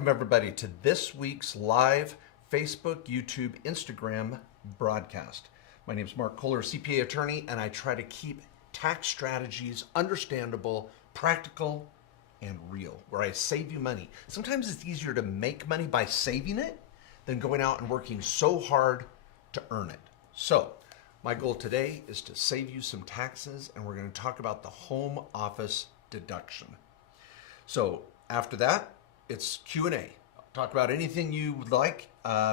Welcome everybody to this week's live Facebook, YouTube, Instagram broadcast. My name is Mark Kohler, CPA attorney, and I try to keep tax strategies understandable, practical, and real, where I save you money. Sometimes it's easier to make money by saving it than going out and working so hard to earn it. So, my goal today is to save you some taxes, and we're going to talk about the home office deduction. So, after that, it's Q&A. Talk about anything you would like.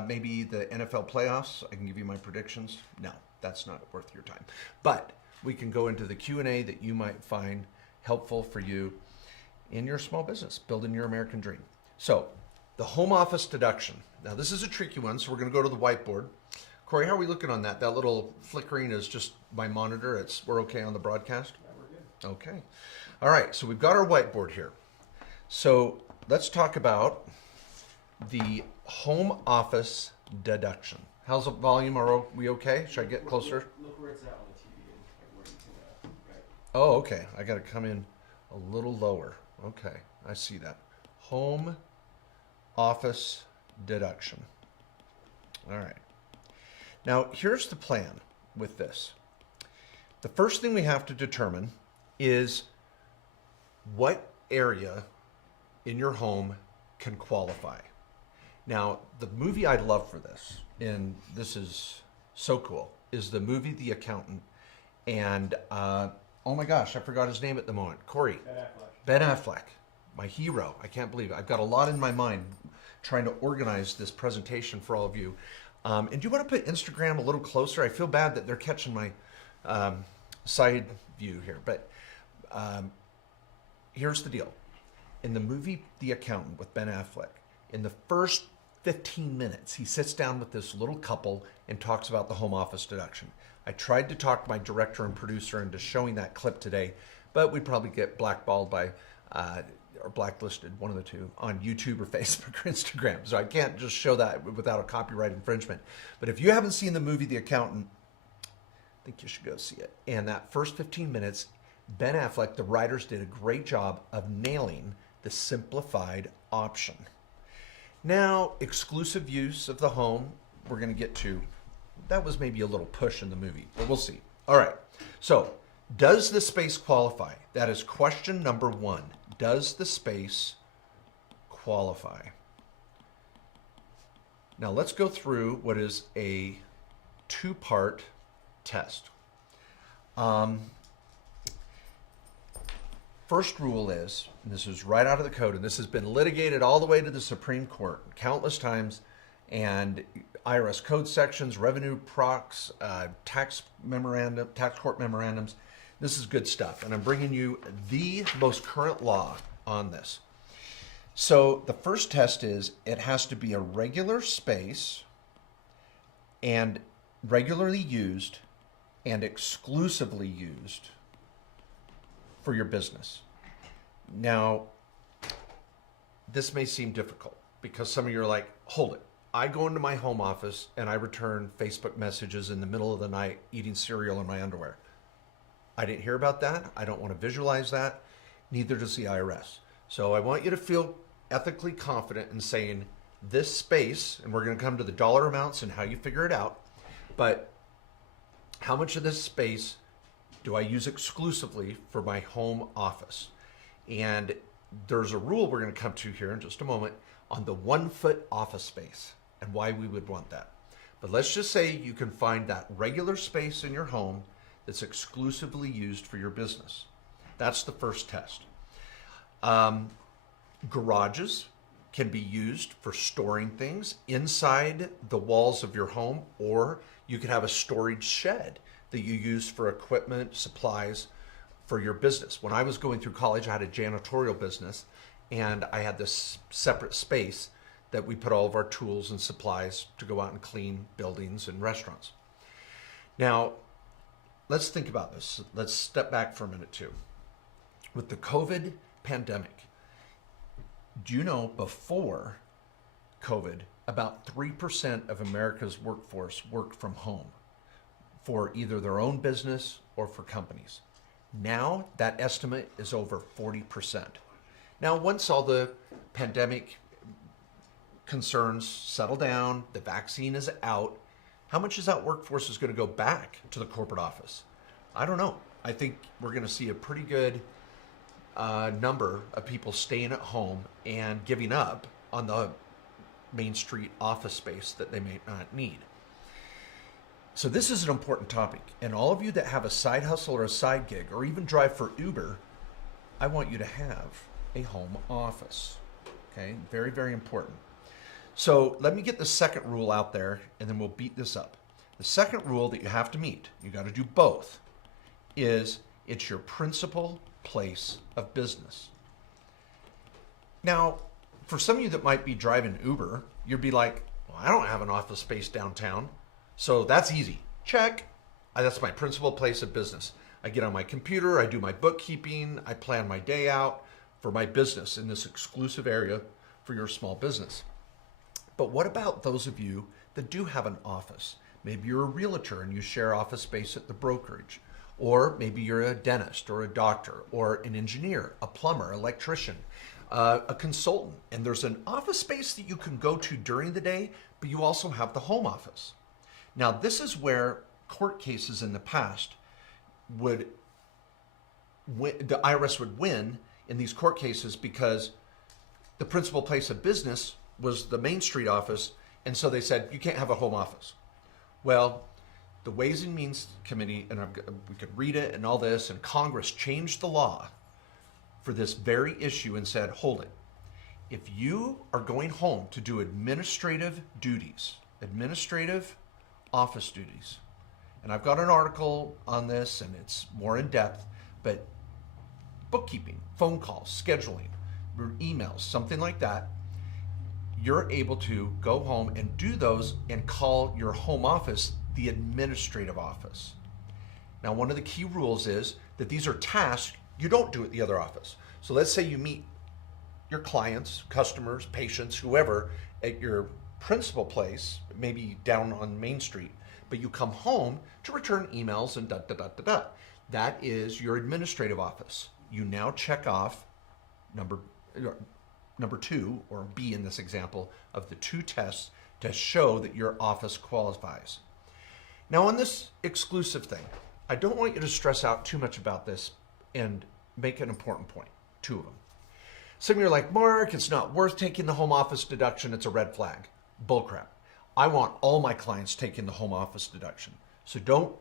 Maybe the NFL playoffs. I can give you my predictions. No, that's not worth your time. But we can go into the Q&A that you might find helpful for you in your small business, building your American dream. So the home office deduction. Now this is a tricky one, so we're going to go to the whiteboard. Corey, how are we looking on that? That little flickering is just my monitor. We're okay on the broadcast? Yeah, we're good. Okay. All right, so we've got our whiteboard here. So let's talk about the home office deduction. How's the volume? Are we okay? Should I get closer? Look where it's at on the TV and according to that. Right. Oh, okay. I got to come in a little lower. Okay, I see that. Home office deduction. All right. Now, here's the plan with this. The first thing we have to determine is what area in your home can qualify. Now, the movie I love for this, and this is so cool, is the movie The Accountant. And oh my gosh, I forgot his name at the moment. Corey. Ben Affleck, my hero. I can't believe it. I've got a lot in my mind trying to organize this presentation for all of you. And do you want to put Instagram a little closer? I feel bad that they're catching my side view here. But here's the deal. In the movie The Accountant with Ben Affleck, in the first 15 minutes, he sits down with this little couple and talks about the home office deduction. I tried to talk my director and producer into showing that clip today, but we'd probably get blackballed by, or blacklisted, one of the two, on YouTube or Facebook or Instagram. So I can't just show that without a copyright infringement. But if you haven't seen the movie The Accountant, I think you should go see it. And that first 15 minutes, Ben Affleck, the writers did a great job of nailing the simplified option. Now, exclusive use of the home, we're going to get to. That was maybe a little push in the movie, but we'll see. All right. So, does the space qualify? That is question number one. Does the space qualify? Now, let's go through what is a two-part test. First rule is, and this is right out of the code, and this has been litigated all the way to the Supreme Court countless times, and IRS code sections, revenue procs, tax court memorandums. This is good stuff, and I'm bringing you the most current law on this. So the first test is it has to be a regular space and regularly used and exclusively used for your business. Now, this may seem difficult because some of you are like, hold it. I go into my home office and I return Facebook messages in the middle of the night eating cereal in my underwear. I didn't hear about that. I don't want to visualize that. Neither does the IRS. So I want you to feel ethically confident in saying this space, and we're going to come to the dollar amounts and how you figure it out, but how much of this space do I use exclusively for my home office? And there's a rule we're going to come to here in just a moment on the 1 foot office space and why we would want that. But let's just say you can find that regular space in your home that's exclusively used for your business. That's the first test. Garages can be used for storing things inside the walls of your home, or you could have a storage shed that you use for equipment, supplies for your business. When I was going through college, I had a janitorial business, and I had this separate space that we put all of our tools and supplies to go out and clean buildings and restaurants. Now, let's think about this. Let's step back for a minute too. With the COVID pandemic, do you know before COVID, about 3% of America's workforce worked from home for either their own business or for companies. Now that estimate is over 40%. Now, once all the pandemic concerns settle down, the vaccine is out, how much is that workforce is going to go back to the corporate office? I don't know. I think we're going to see a pretty good number of people staying at home and giving up on the Main Street office space that they may not need. So this is an important topic. And all of you that have a side hustle or a side gig or even drive for Uber, I want you to have a home office. Okay, very, very important. So let me get the second rule out there and then we'll beat this up. The second rule that you have to meet, you got to do both, is it's your principal place of business. Now, for some of you that might be driving Uber, you'd be like, well, I don't have an office space downtown, so that's easy. Check. That's my principal place of business. I get on my computer, I do my bookkeeping, I plan my day out for my business in this exclusive area for your small business. But what about those of you that do have an office? Maybe you're a realtor and you share office space at the brokerage. Or maybe you're a dentist or a doctor or an engineer, a plumber, electrician, a consultant. And there's an office space that you can go to during the day, but you also have the home office. Now, this is where court cases in the past the IRS would win in these court cases because the principal place of business was the Main Street office, and so they said, you can't have a home office. Well, the Ways and Means Committee, and we could read it and all this, and Congress changed the law for this very issue and said, hold it. If you are going home to do administrative duties, administrative office duties, and I've got an article on this and it's more in depth, but bookkeeping, phone calls, scheduling, emails, something like that, you're able to go home and do those and call your home office the administrative office. Now, one of the key rules is that these are tasks you don't do at the other office. So let's say you meet your clients, customers, patients, whoever at your principal place, maybe down on Main Street, but you come home to return emails and da-da-da-da-da. That is your administrative office. You now check off number 2, or B in this example, of the 2 tests to show that your office qualifies. Now, on this exclusive thing, I don't want you to stress out too much about this and make an important point, 2 of them. Some of you are like, Mark, it's not worth taking the home office deduction. It's a red flag. Bullcrap. I want all my clients taking the home office deduction. So don't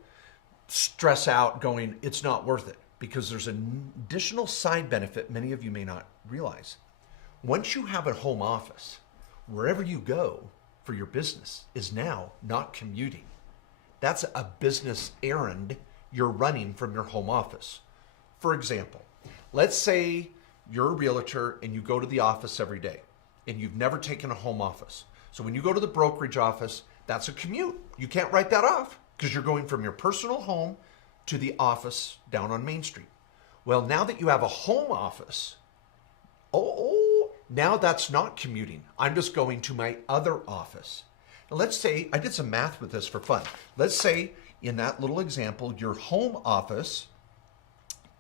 stress out going, it's not worth it, because there's an additional side benefit many of you may not realize. Once you have a home office, wherever you go for your business is now not commuting. That's a business errand you're running from your home office. For example, let's say you're a realtor and you go to the office every day and you've never taken a home office. So when you go to the brokerage office, that's a commute. You can't write that off because you're going from your personal home to the office down on Main Street. Well, now that you have a home office, now that's not commuting. I'm just going to my other office. Now let's say, I did some math with this for fun. Let's say in that little example, your home office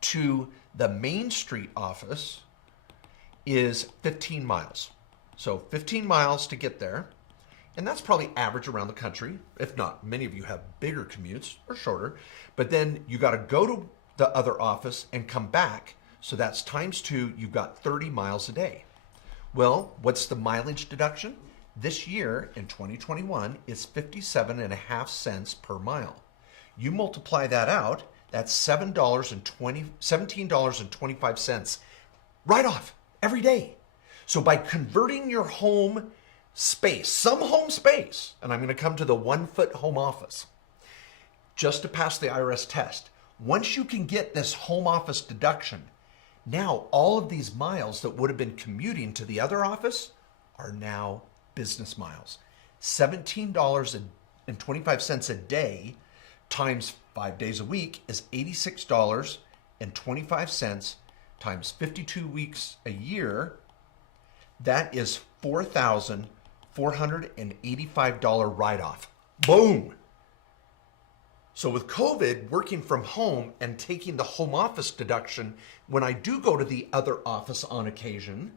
to the Main Street office is 15 miles. So 15 miles to get there. And that's probably average around the country. If not, many of you have bigger commutes or shorter. But then you got to go to the other office and come back. So that's times 2, you've got 30 miles a day. Well, what's the mileage deduction? This year in 2021 is 57.5 cents per mile. You multiply that out, that's $17.25 right off every day. So by converting your home space, some home space, and I'm going to come to the 1-foot home office, just to pass the IRS test, once you can get this home office deduction, now all of these miles that would have been commuting to the other office are now business miles. $17.25 a day times 5 days a week is $86.25 times 52 weeks a year. That is $4,485 write-off. Boom! So with COVID, working from home and taking the home office deduction, when I do go to the other office on occasion,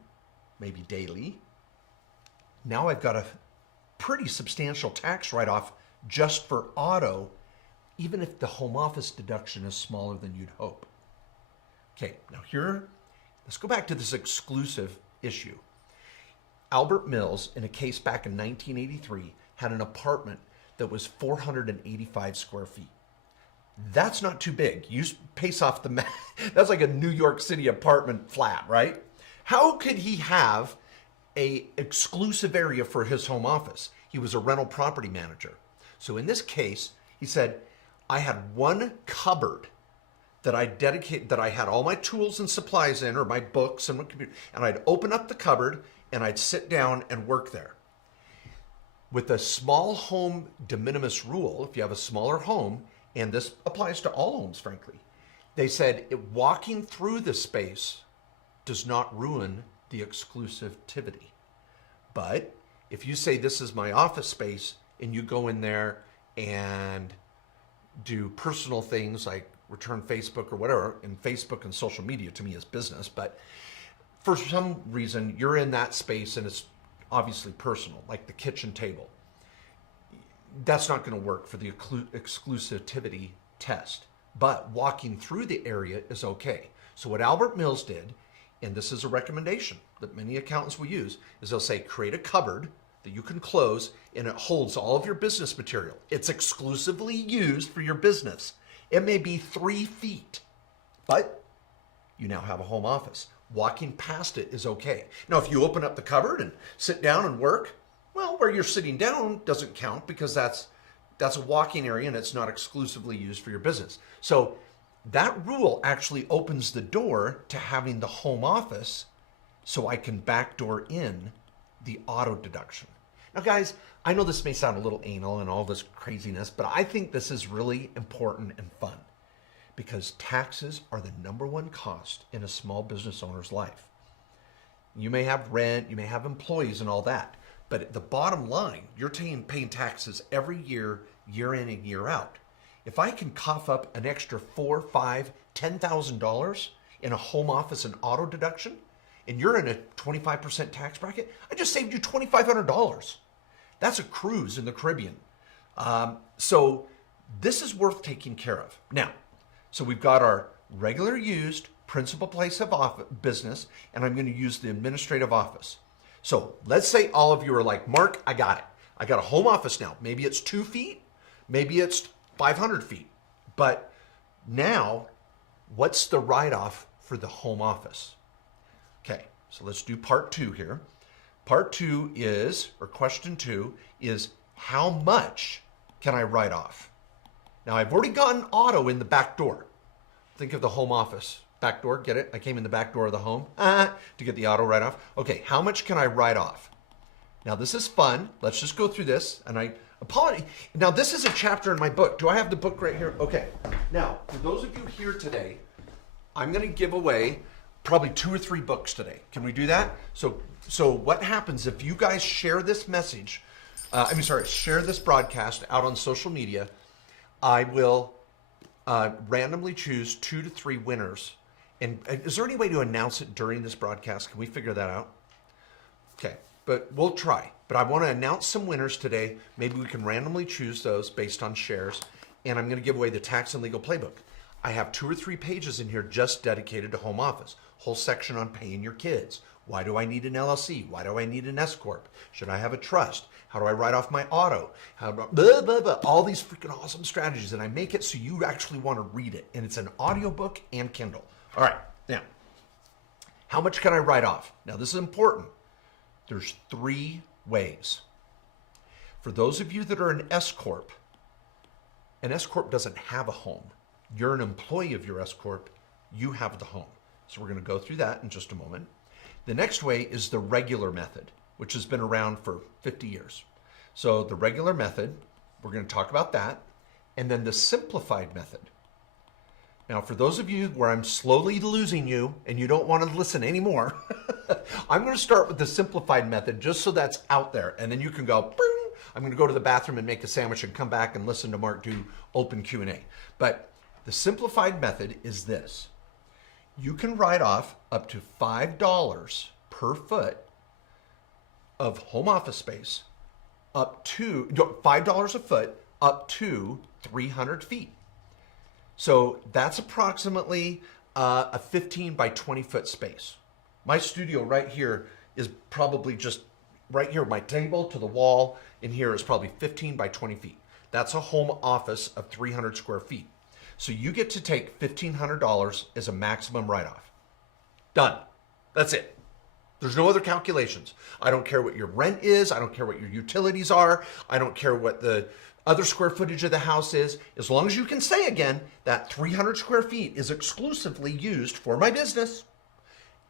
maybe daily, now I've got a pretty substantial tax write-off just for auto, even if the home office deduction is smaller than you'd hope. Okay, now here, let's go back to this exclusive issue. Albert Mills, in a case back in 1983, had an apartment that was 485 square feet. That's not too big. You pace off the math. That's like a New York City apartment flat, right? How could he have a exclusive area for his home office? He was a rental property manager. So in this case, he said, I had one cupboard that I had all my tools and supplies in, or my books and my computer, and I'd open up the cupboard and I'd sit down and work there. With a small home de minimis rule, if you have a smaller home, and this applies to all homes, frankly, they said walking through the space does not ruin the exclusivity. But if you say this is my office space and you go in there and do personal things like return Facebook or whatever, and Facebook and social media to me is business, but for some reason you're in that space and it's obviously personal, like the kitchen table. That's not going to work for the exclusivity test. But walking through the area is okay. So what Albert Mills did, and this is a recommendation that many accountants will use, is they'll say create a cupboard that you can close and it holds all of your business material. It's exclusively used for your business. It may be 3 feet, but you now have a home office. Walking past it is okay. Now, if you open up the cupboard and sit down and work, well, where you're sitting down doesn't count because that's a walking area and it's not exclusively used for your business. So that rule actually opens the door to having the home office so I can backdoor in the auto deduction. Now, guys, I know this may sound a little anal and all this craziness, but I think this is really important and fun because taxes are the #1 cost in a small business owner's life. You may have rent, you may have employees and all that, but at the bottom line, you're paying taxes every year, year in and year out. If I can cough up an extra $4, $5, $10,000 in a home office and auto deduction, and you're in a 25% tax bracket, I just saved you $2,500. That's a cruise in the Caribbean. So this is worth taking care of. Now, so we've got our regular used principal place of business, and I'm going to use the administrative office. So let's say all of you are like, Mark, I got it. I got a home office now. Maybe it's 2 feet, maybe it's 500 feet. But now, what's the write-off for the home office? Okay, so let's do part 2 here. Part 2 is, or question 2 is, how much can I write off? Now, I've already gotten auto in the back door. Think of the home office. Back door, get it? I came in the back door of the home to get the auto write-off. Okay, how much can I write off? Now, this is fun. Let's just go through this. And I apologize. Now, this is a chapter in my book. Do I have the book right here? Okay. Now, for those of you here today, I'm going to give away probably 2 or 3 books today. Can we do that? So what happens if you guys share this message, share this broadcast out on social media, I will randomly choose 2 to 3 winners. And is there any way to announce it during this broadcast? Can we figure that out? Okay, but we'll try. But I want to announce some winners today. Maybe we can randomly choose those based on shares. And I'm going to give away the tax and legal playbook. I have 2 or 3 pages in here just dedicated to home office. Whole section on paying your kids. Why do I need an LLC? Why do I need an S Corp? Should I have a trust? How do I write off my auto? How do I, blah, blah, blah. All these freaking awesome strategies. And I make it so you actually want to read it. And it's an audiobook and Kindle. All right, now, how much can I write off? Now, this is important. There's 3 ways. For those of you that are an S Corp doesn't have a home. You're an employee of your S Corp, you have the home. So we're going to go through that in just a moment. The next way is the regular method, which has been around for 50 years. So the regular method, we're going to talk about that. And then the simplified method. Now, for those of you where I'm slowly losing you and you don't want to listen anymore, I'm going to start with the simplified method just so that's out there. And then you can go, boom, I'm going to go to the bathroom and make a sandwich and come back and listen to Mark do open Q&A. But the simplified method is this. You can write off up to $5 per foot of home office space up to $5 a foot up to 300 feet. So that's approximately a 15 by 20 foot space. My studio right here is probably just right here, my table to the wall in here is probably 15 by 20 feet. That's a home office of 300 square feet. So you get to take $1,500 as a maximum write-off. Done. That's it. There's no other calculations. I don't care what your rent is. I don't care what your utilities are. I don't care what the other square footage of the house is. As long as you can say again that 300 square feet is exclusively used for my business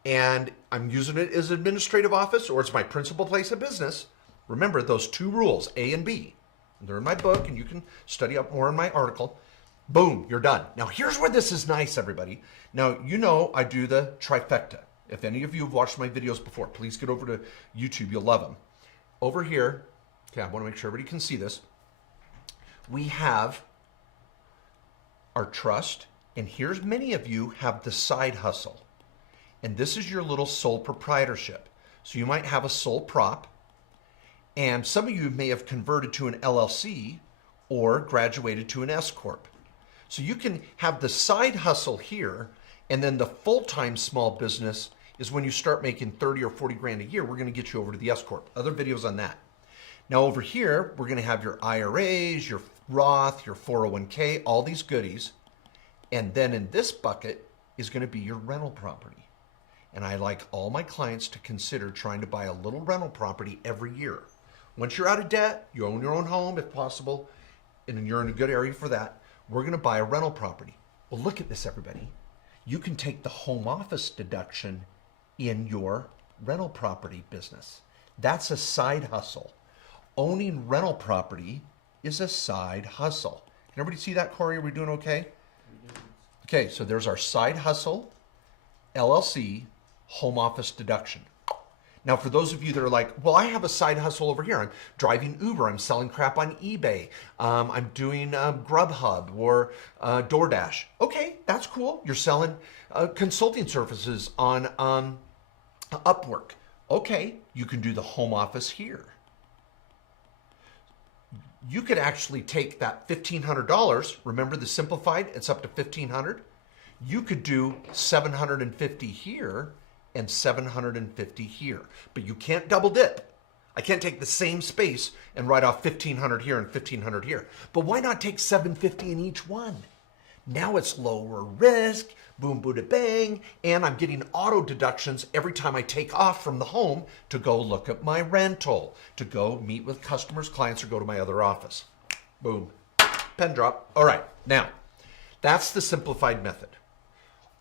and I'm using it as an administrative office or it's my principal place of business. Remember those two rules, A and B. They're in my book and you can study up more in my article. Boom, you're done. Now here's where this is nice, everybody. Now, you know I do the trifecta. If any of you have watched my videos before, please get over to YouTube. You'll love them. Over here, okay, I want to make sure everybody can see this. We have our trust, and here's many of you have the side hustle. And this is your little sole proprietorship. So you might have a sole prop, and some of you may have converted to an LLC or graduated to an S Corp. So you can have the side hustle here, and then the full-time small business is when you start making 30 or 40 grand a year. We're going to get you over to the S Corp. Other videos on that. Now over here, we're going to have your IRAs, your Roth, your 401k, all these goodies. And then in this bucket is going to be your rental property. And I like all my clients to consider trying to buy a little rental property every year. Once you're out of debt, you own your own home if possible, and you're in a good area for that, we're going to buy a rental property. Well, look at this, everybody. You can take the home office deduction in your rental property business. That's a side hustle. Owning rental property is a side hustle. Can everybody see that, Corey? Are we doing okay? Okay, so there's our side hustle, LLC, home office deduction. Now, for those of you that are like, well, I have a side hustle over here. I'm driving Uber. I'm selling crap on eBay. I'm doing Grubhub or DoorDash. Okay, that's cool. You're selling consulting services on Upwork. Okay, you can do the home office here. You could actually take that $1,500. Remember the simplified? It's up to $1,500. You could do $750 here and $750 here, but you can't double dip. I can't take the same space and write off $1,500 here and $1,500 here. But why not take $750 in each one? Now it's lower risk, boom, boom, bang, and I'm getting auto deductions every time I take off from the home to go look at my rental, to go meet with customers, clients, or go to my other office. Boom, pen drop. All right, now, that's the simplified method.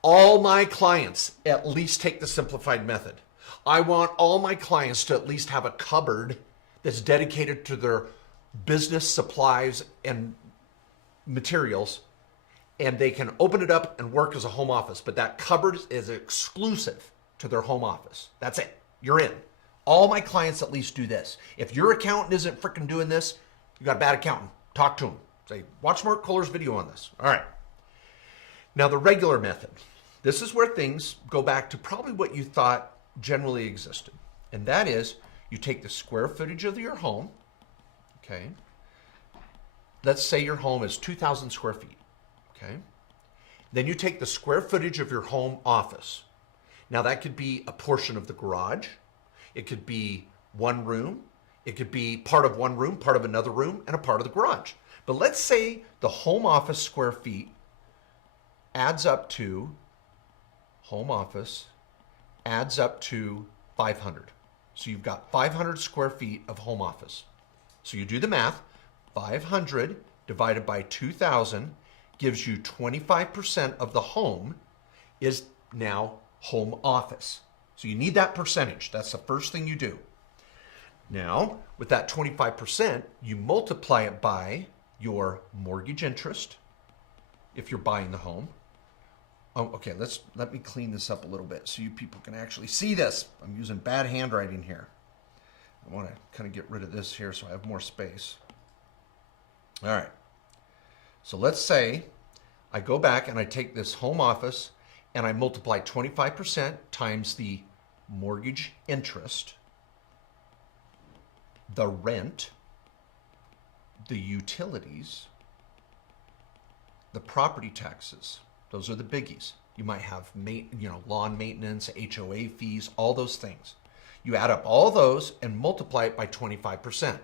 All my clients at least take the simplified method. I want all my clients to at least have a cupboard that's dedicated to their business supplies and materials, and they can open it up and work as a home office. But that cupboard is exclusive to their home office. That's it. You're in. All my clients at least do this. If your accountant isn't freaking doing this, you got a bad accountant. Talk to him. Say, watch Mark Kohler's video on this. All right. Now, the regular method. This is where things go back to probably what you thought generally existed. And that is, you take the square footage of your home, okay? Let's say your home is 2,000 square feet, okay? Then you take the square footage of your home office. Now, that could be a portion of the garage. It could be one room. It could be part of one room, part of another room, and a part of the garage. But let's say the home office square feet adds up to, home office adds up to 500. So you've got 500 square feet of home office. So you do the math, 500 divided by 2,000 gives you 25% of the home is now home office. So you need that percentage. That's the first thing you do. Now, with that 25%, you multiply it by your mortgage interest if you're buying the home. Oh, okay, let me clean this up a little bit so you people can actually see this. I'm using bad handwriting here. I want to kind of get rid of this here so I have more space. All right. So let's say I go back and I take this home office and I multiply 25% times the mortgage interest the rent, the utilities, the property taxes. Those are the biggies. You might have lawn maintenance, HOA fees, all those things. You add up all those and multiply it by 25%.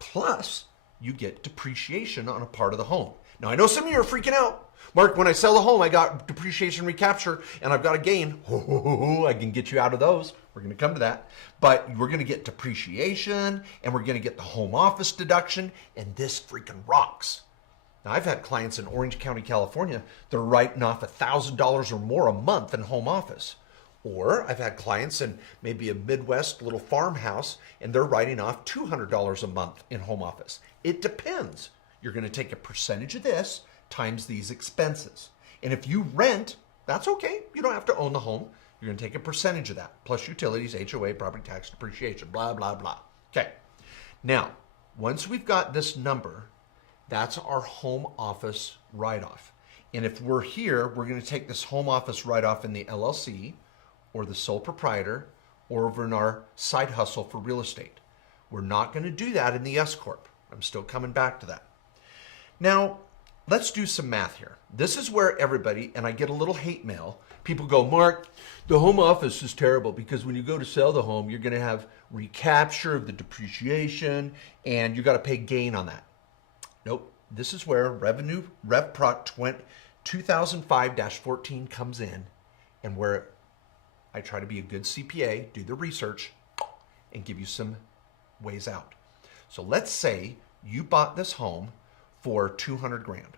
Plus, you get depreciation on a part of the home. Now, I know some of you are freaking out. Mark, when I sell the home, I got depreciation recapture and I've got a gain. I can get you out of those. We're going to come to that. But we're going to get depreciation and we're going to get the home office deduction, and this freaking rocks. Now, I've had clients in Orange County, California, they're writing off $1,000 or more a month in home office. Or I've had clients in maybe a Midwest little farmhouse and they're writing off $200 a month in home office. It depends. You're going to take a percentage of this times these expenses. And if you rent, that's okay. You don't have to own the home. You're going to take a percentage of that, plus utilities, HOA, property tax, depreciation, blah, blah, blah. Okay. Now, once we've got this number, that's our home office write-off. And if we're here, we're going to take this home office write-off in the LLC or the sole proprietor or over in our side hustle for real estate. We're not going to do that in the S Corp. I'm still coming back to that. Now, let's do some math here. This is where everybody, and I get a little hate mail, people go, Mark, the home office is terrible because when you go to sell the home, you're going to have recapture of the depreciation and you got to pay gain on that. Nope. This is where RevProc 2005-14 comes in, and where I try to be a good CPA, do the research, and give you some ways out. So let's say you bought this home for 200 grand,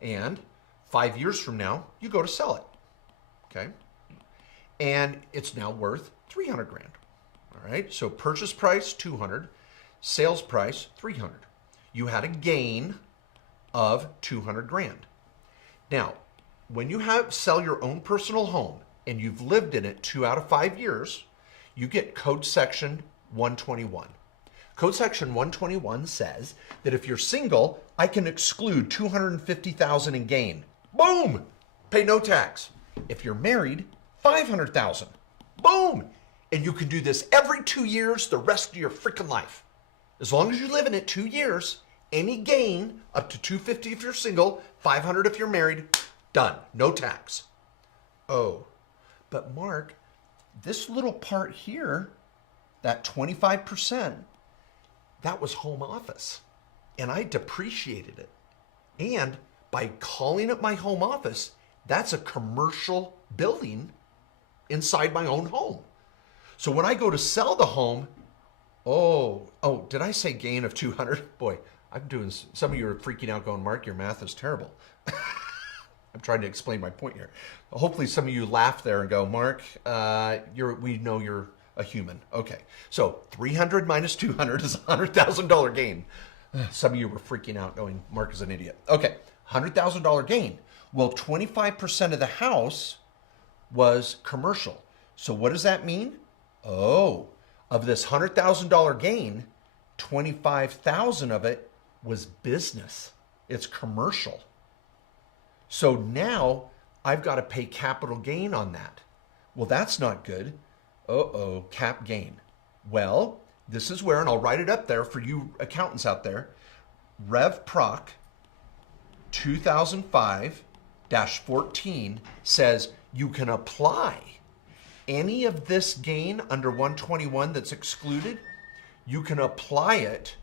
and 5 years from now, you go to sell it, okay? And it's now worth 300 grand, all right? So purchase price, 200, sales price, 300. You had a gain of 200 grand. Now, when you sell your own personal home and you've lived in it 2 out of 5 years, you get Code Section 121. Code Section 121 says that if you're single, I can exclude $250,000 in gain. Boom! Pay no tax. If you're married, $500,000. Boom! And you can do this every 2 years the rest of your freaking life. As long as you live in it 2 years, any gain up to $250 if you're single, $500 if you're married, done. No tax. Oh, but Mark, this little part here, that 25%, that was home office. And I depreciated it. And by calling it my home office, that's a commercial building inside my own home. So when I go to sell the home, oh, did I say gain of 200? Boy, I'm doing, some of you are freaking out going, Mark, your math is terrible. I'm trying to explain my point here. Hopefully some of you laugh there and go, Mark, we know you're a human. Okay, so 300 minus 200 is a $100,000 gain. Some of you were freaking out going, Mark is an idiot. Okay, $100,000 gain. Well, 25% of the house was commercial. So what does that mean? Oh, of this $100,000 gain, 25,000 of it was business. It's commercial. So now I've got to pay capital gain on that. Well, that's not good. Cap gain. Well, this is where, and I'll write it up there for you accountants out there, RevProc 2005-14 says you can apply any of this gain under 121 that's excluded, you can apply it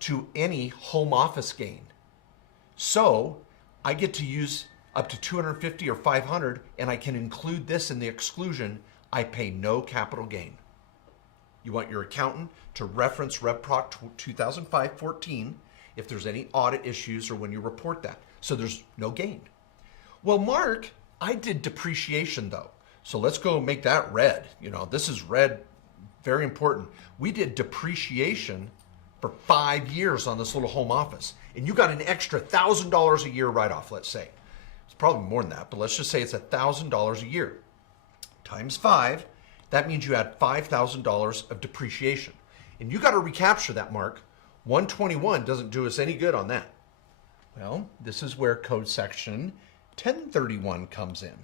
to any home office gain. So I get to use up to 250 or 500, and I can include this in the exclusion. I pay no capital gain. You want your accountant to reference RevProc 2005-14 if there's any audit issues or when you report that. So there's no gain. Well, Mark, I did depreciation though. So let's go make that red. You know, this is red, very important. We did depreciation for 5 years on this little home office. And you got an extra $1,000 a year write-off, let's say. It's probably more than that, but let's just say it's $1,000 a year. Times 5, that means you had $5,000 of depreciation. And you got to recapture that, Mark. 121 doesn't do us any good on that. Well, this is where Code Section 1031 comes in.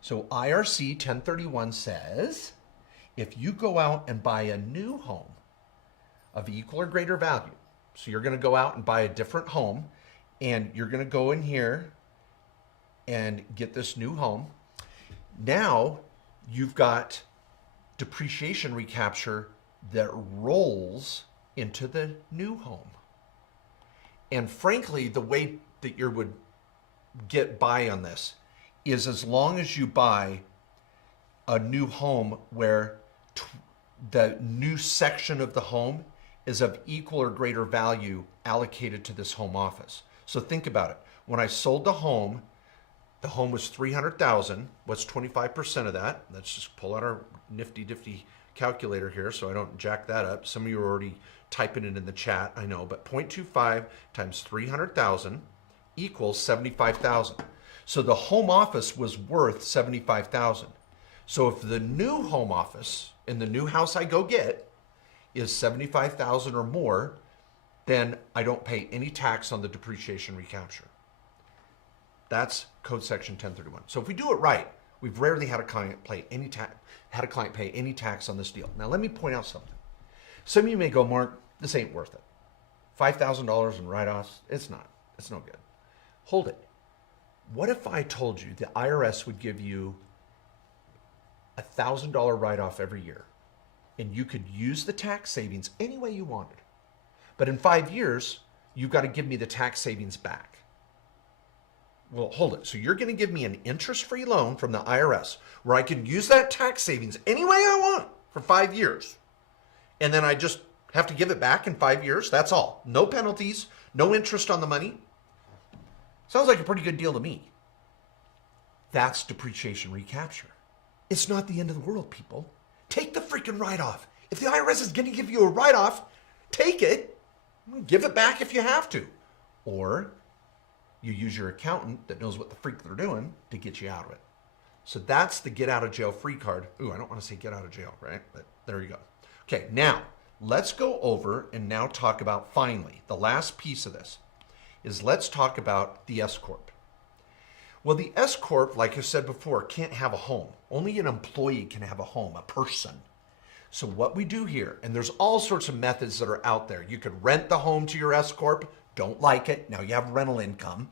So IRC 1031 says, if you go out and buy a new home of equal or greater value. So you're going to go out and buy a different home, and you're going to go in here and get this new home. Now you've got depreciation recapture that rolls into the new home. And frankly, the way that you would get by on this is as long as you buy a new home where the new section of the home is of equal or greater value allocated to this home office. So think about it. When I sold the home was $300,000. What's 25% of that? Let's just pull out our nifty calculator here so I don't jack that up. Some of you are already typing it in the chat, I know, but 0.25 times 300,000 equals 75,000. So the home office was worth 75,000. So if the new home office in the new house I go get is 75,000 or more, then I don't pay any tax on the depreciation recapture. That's code section 1031. So if we do it right, we've rarely had a client pay any tax on this deal. Now let me point out something. Some of you may go, Mark, this ain't worth it. $5,000 in write-offs, it's not. It's no good. Hold it. What if I told you the IRS would give you a $1,000 write-off every year, and you could use the tax savings any way you wanted, but in 5 years, you've got to give me the tax savings back? Well, hold it. So you're going to give me an interest-free loan from the IRS where I can use that tax savings any way I want for 5 years, and then I just have to give it back in 5 years? That's all. No penalties, no interest on the money. Sounds like a pretty good deal to me. That's depreciation recapture. It's not the end of the world, people. Take the freaking write-off. If the IRS is going to give you a write-off, take it. Give it back if you have to. Or you use your accountant that knows what the freak they're doing to get you out of it. So that's the get out of jail free card. Ooh, I don't want to say get out of jail, right? But there you go. Okay, now let's go over and now talk about, finally, the last piece of this is let's talk about the S Corp. Well, the S Corp, like I said before, can't have a home. Only an employee can have a home, a person. So what we do here, and there's all sorts of methods that are out there. You could rent the home to your S Corp. Don't like it. Now you have rental income.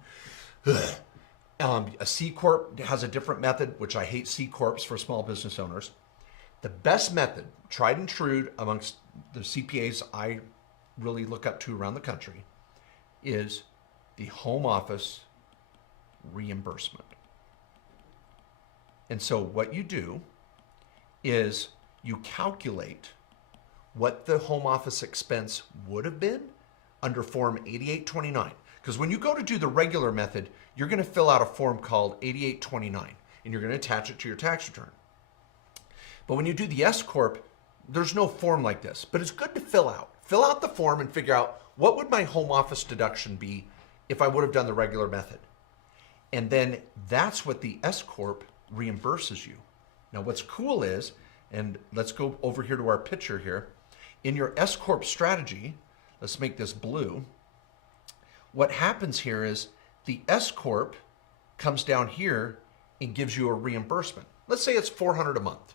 A C Corp has a different method, which I hate C Corps for small business owners. The best method, tried and true amongst the CPAs I really look up to around the country, is the home office reimbursement. And so what you do is you calculate what the home office expense would have been under Form 8829. Because when you go to do the regular method, you're going to fill out a form called 8829, and you're going to attach it to your tax return. But when you do the S Corp, there's no form like this, but it's good to fill out. Fill out the form and figure out what would my home office deduction be if I would have done the regular method. And then that's what the S Corp reimburses you. Now what's cool is, and let's go over here to our picture here, in your S Corp strategy, let's make this blue. What happens here is the S Corp comes down here and gives you a reimbursement. Let's say it's $400 a month.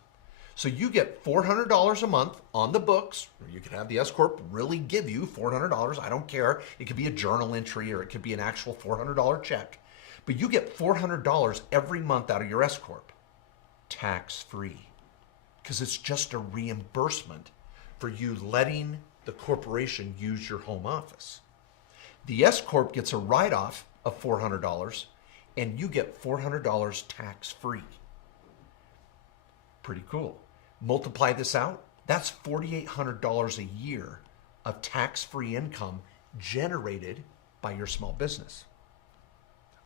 So you get $400 a month on the books, or you could have the S Corp really give you $400. I don't care. It could be a journal entry or it could be an actual $400 check. But you get $400 every month out of your S Corp, tax-free, because it's just a reimbursement for you letting the corporation use your home office. The S Corp gets a write-off of $400, and you get $400 tax-free. Pretty cool. Multiply this out, that's $4,800 a year of tax-free income generated by your small business.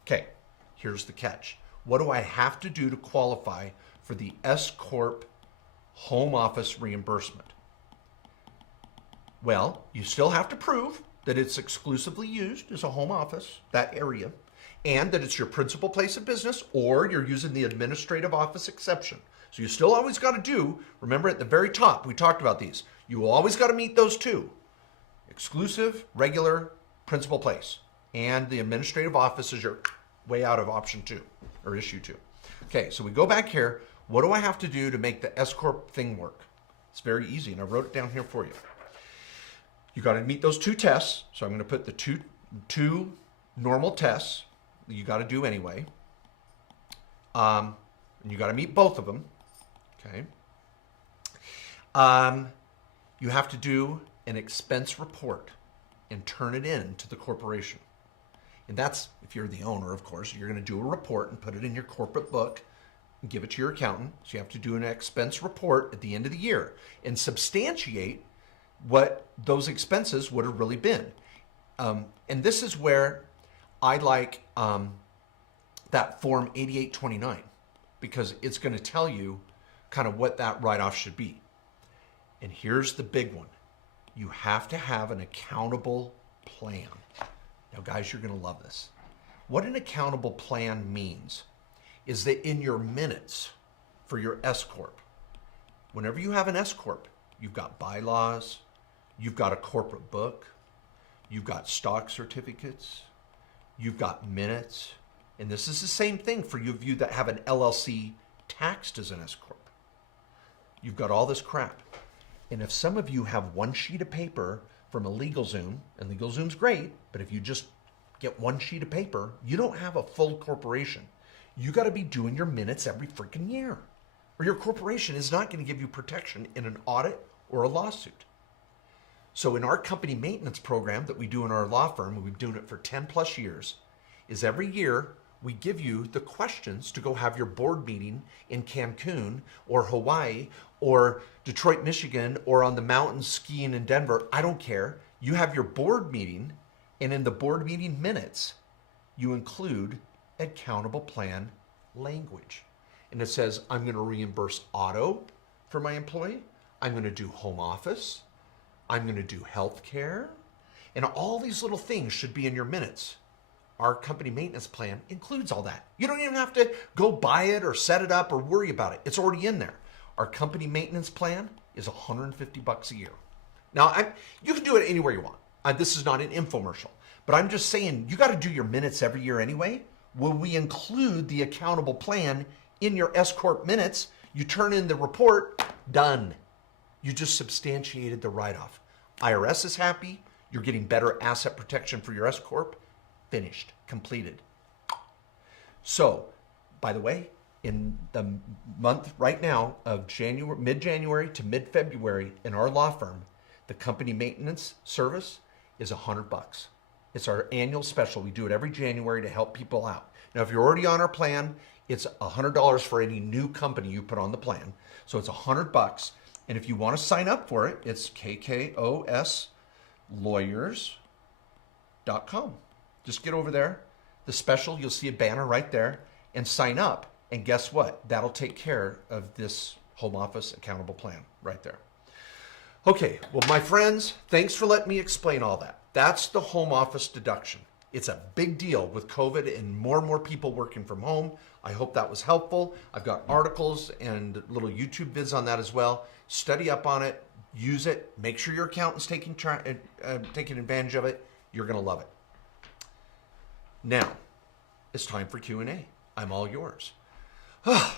Okay, here's the catch. What do I have to do to qualify for the S Corp home office reimbursement? Well, you still have to prove that it's exclusively used as a home office, that area, and that it's your principal place of business, or you're using the administrative office exception. So you still always got to do, remember at the very top, we talked about these. You always got to meet those two. Exclusive, regular, principal place. And the administrative office is your way out of option 2, or issue 2. Okay, so we go back here. What do I have to do to make the S Corp thing work? It's very easy, and I wrote it down here for you. You got to meet those two tests. So I'm going to put the two normal tests that you got to do anyway. And you got to meet both of them. Okay. You have to do an expense report and turn it in to the corporation. And that's, if you're the owner, of course, you're going to do a report and put it in your corporate book and give it to your accountant. So you have to do an expense report at the end of the year and substantiate what those expenses would have really been. And this is where I like that Form 8829, because it's going to tell you kind of what that write-off should be. And here's the big one. You have to have an accountable plan. Now, guys, you're going to love this. What an accountable plan means is that in your minutes for your S Corp, whenever you have an S Corp, you've got bylaws, you've got a corporate book, you've got stock certificates, you've got minutes, and this is the same thing for you of you that have an LLC taxed as an S Corp. You've got all this crap. And if some of you have one sheet of paper from a LegalZoom, and LegalZoom's great, but if you just get one sheet of paper, you don't have a full corporation. You got to be doing your minutes every freaking year, or your corporation is not going to give you protection in an audit or a lawsuit. So in our company maintenance program that we do in our law firm, and we've been doing it for 10 plus years, is every year we give you the questions to go have your board meeting in Cancun or Hawaii or Detroit, Michigan, or on the mountains skiing in Denver. I don't care. You have your board meeting, and in the board meeting minutes, you include accountable plan language. And it says, I'm going to reimburse auto for my employee. I'm going to do home office. I'm going to do health care. And all these little things should be in your minutes. Our company maintenance plan includes all that. You don't even have to go buy it or set it up or worry about it. It's already in there. Our company maintenance plan is $150 a year. Now, you can do it anywhere you want. This is not an infomercial, but I'm just saying you got to do your minutes every year anyway. Will we include the accountable plan in your S Corp minutes? You turn in the report, done. You just substantiated the write-off. IRS is happy. You're getting better asset protection for your S Corp. Finished, completed. So, by the way, in the month right now of January, mid-January to mid-February in our law firm, the company maintenance service is $100. It's our annual special. We do it every January to help people out. Now, if you're already on our plan, it's $100 for any new company you put on the plan. So it's $100. And if you want to sign up for it, it's KKOSlawyers.com. Just get over there, the special, you'll see a banner right there, and sign up. And guess what? That'll take care of this home office accountable plan right there. Okay, well, my friends, thanks for letting me explain all that. That's the home office deduction. It's a big deal with COVID and more people working from home. I hope that was helpful. I've got articles and little YouTube vids on that as well. Study up on it, use it, make sure your accountant's taking advantage of it. You're going to love it. Now, it's time for Q&A. I'm all yours. Now,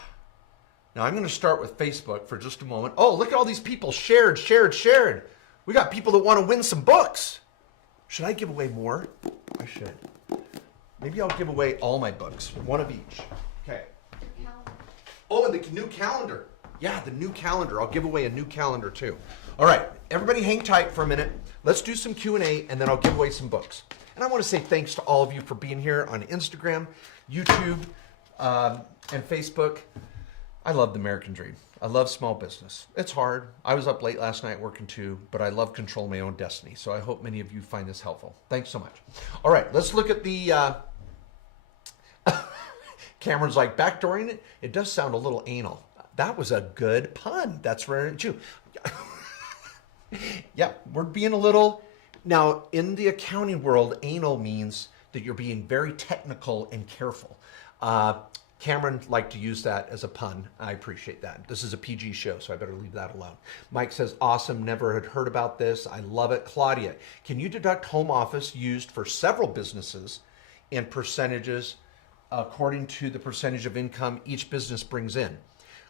I'm going to start with Facebook for just a moment. Oh, look at all these people. Shared. We got people that want to win some books. Should I give away more? I should. Maybe I'll give away all my books, one of each. Okay. Oh, and the new calendar. Yeah, the new calendar. I'll give away a new calendar too. All right, everybody hang tight for a minute. Let's do some Q&A, and then I'll give away some books. And I want to say thanks to all of you for being here on Instagram, YouTube, and Facebook. I love the American dream. I love small business. It's hard. I was up late last night working too, but I love controlling my own destiny. So I hope many of you find this helpful. Thanks so much. All right, let's look at the... Cameron's like, backdooring it? It does sound a little anal. That was a good pun. That's rare too. Yeah, we're being a little... Now, in the accounting world, anal means that you're being very technical and careful. Cameron liked to use that as a pun. I appreciate that. This is a PG show, so I better leave that alone. Mike says, awesome, never had heard about this. I love it. Claudia, can you deduct home office used for several businesses and percentages according to the percentage of income each business brings in?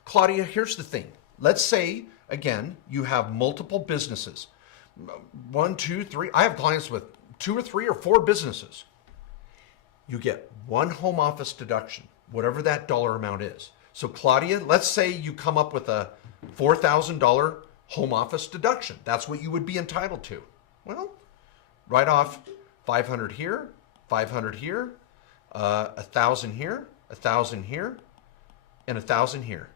Claudia, here's the thing. Let's say, again, you have multiple businesses. one, two, three. I have clients with 2 or 3 or 4 businesses. You get one home office deduction, whatever that dollar amount is. So Claudia, let's say you come up with a $4,000 home office deduction. That's what you would be entitled to. Well, write off 500 here, 500 here, 1,000 here, 1,000 here, and 1,000 here.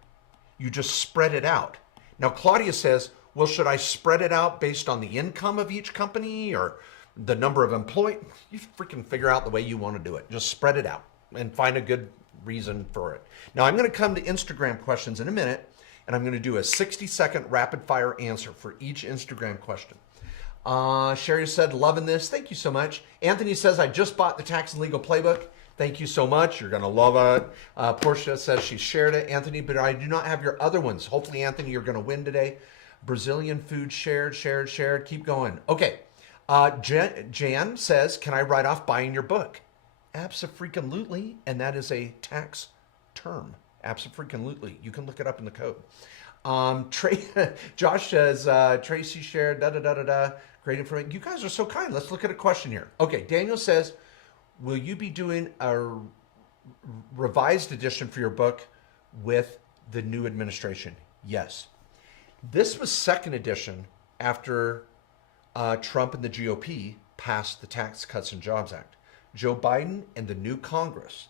You just spread it out. Now Claudia says, well, should I spread it out based on the income of each company or the number of employees? You freaking figure out the way you want to do it. Just spread it out and find a good reason for it. Now I'm going to come to Instagram questions in a minute, and I'm going to do a 60-second rapid fire answer for each Instagram question. Sherry said, loving this. Thank you so much. Anthony says, I just bought the Tax and Legal Playbook. Thank you so much. You're going to love it. Portia says she shared it. Anthony, but I do not have your other ones. Hopefully, Anthony, you're going to win today. Brazilian food shared. Keep going. Okay. Jan says, can I write off buying your book? Abso-freaking-lutely. And that is a tax term. Abso-freaking-lutely. You can look it up in the code. Josh says, Tracy shared, Great information. You guys are so kind. Let's look at a question here. Okay. Daniel says, will you be doing a revised edition for your book with the new administration? Yes. This was second edition after Trump and the GOP passed the Tax Cuts and Jobs Act. Joe Biden and the new Congress,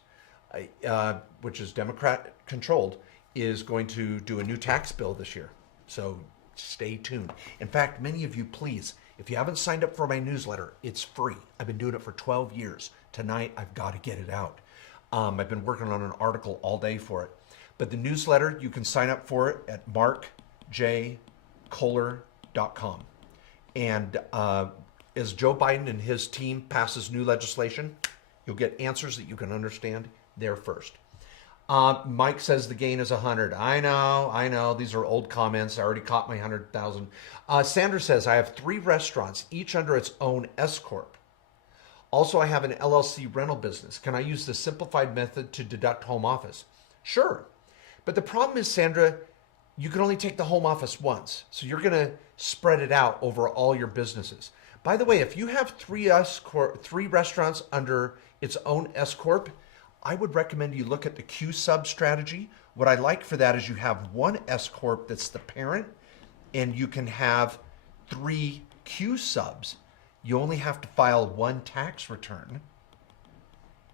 which is Democrat controlled, is going to do a new tax bill this year. So stay tuned. In fact, many of you, please, if you haven't signed up for my newsletter, it's free. I've been doing it for 12 years. Tonight, I've got to get it out. I've been working on an article all day for it. But the newsletter, you can sign up for it at markjkohler.com. And as Joe Biden and his team passes new legislation, you'll get answers that you can understand there first. Mike says the gain is 100. I know. These are old comments. I already caught my 100,000. Sandra says, I have 3 restaurants, each under its own S Corp. Also, I have an LLC rental business. Can I use the simplified method to deduct home office? Sure. But the problem is, Sandra, you can only take the home office once. So you're going to spread it out over all your businesses. By the way, if you have 3 restaurants under its own S Corp, I would recommend you look at the Q sub strategy. What I like for that is you have one S Corp that's the parent, and you can have 3 Q subs. You only have to file 1 tax return,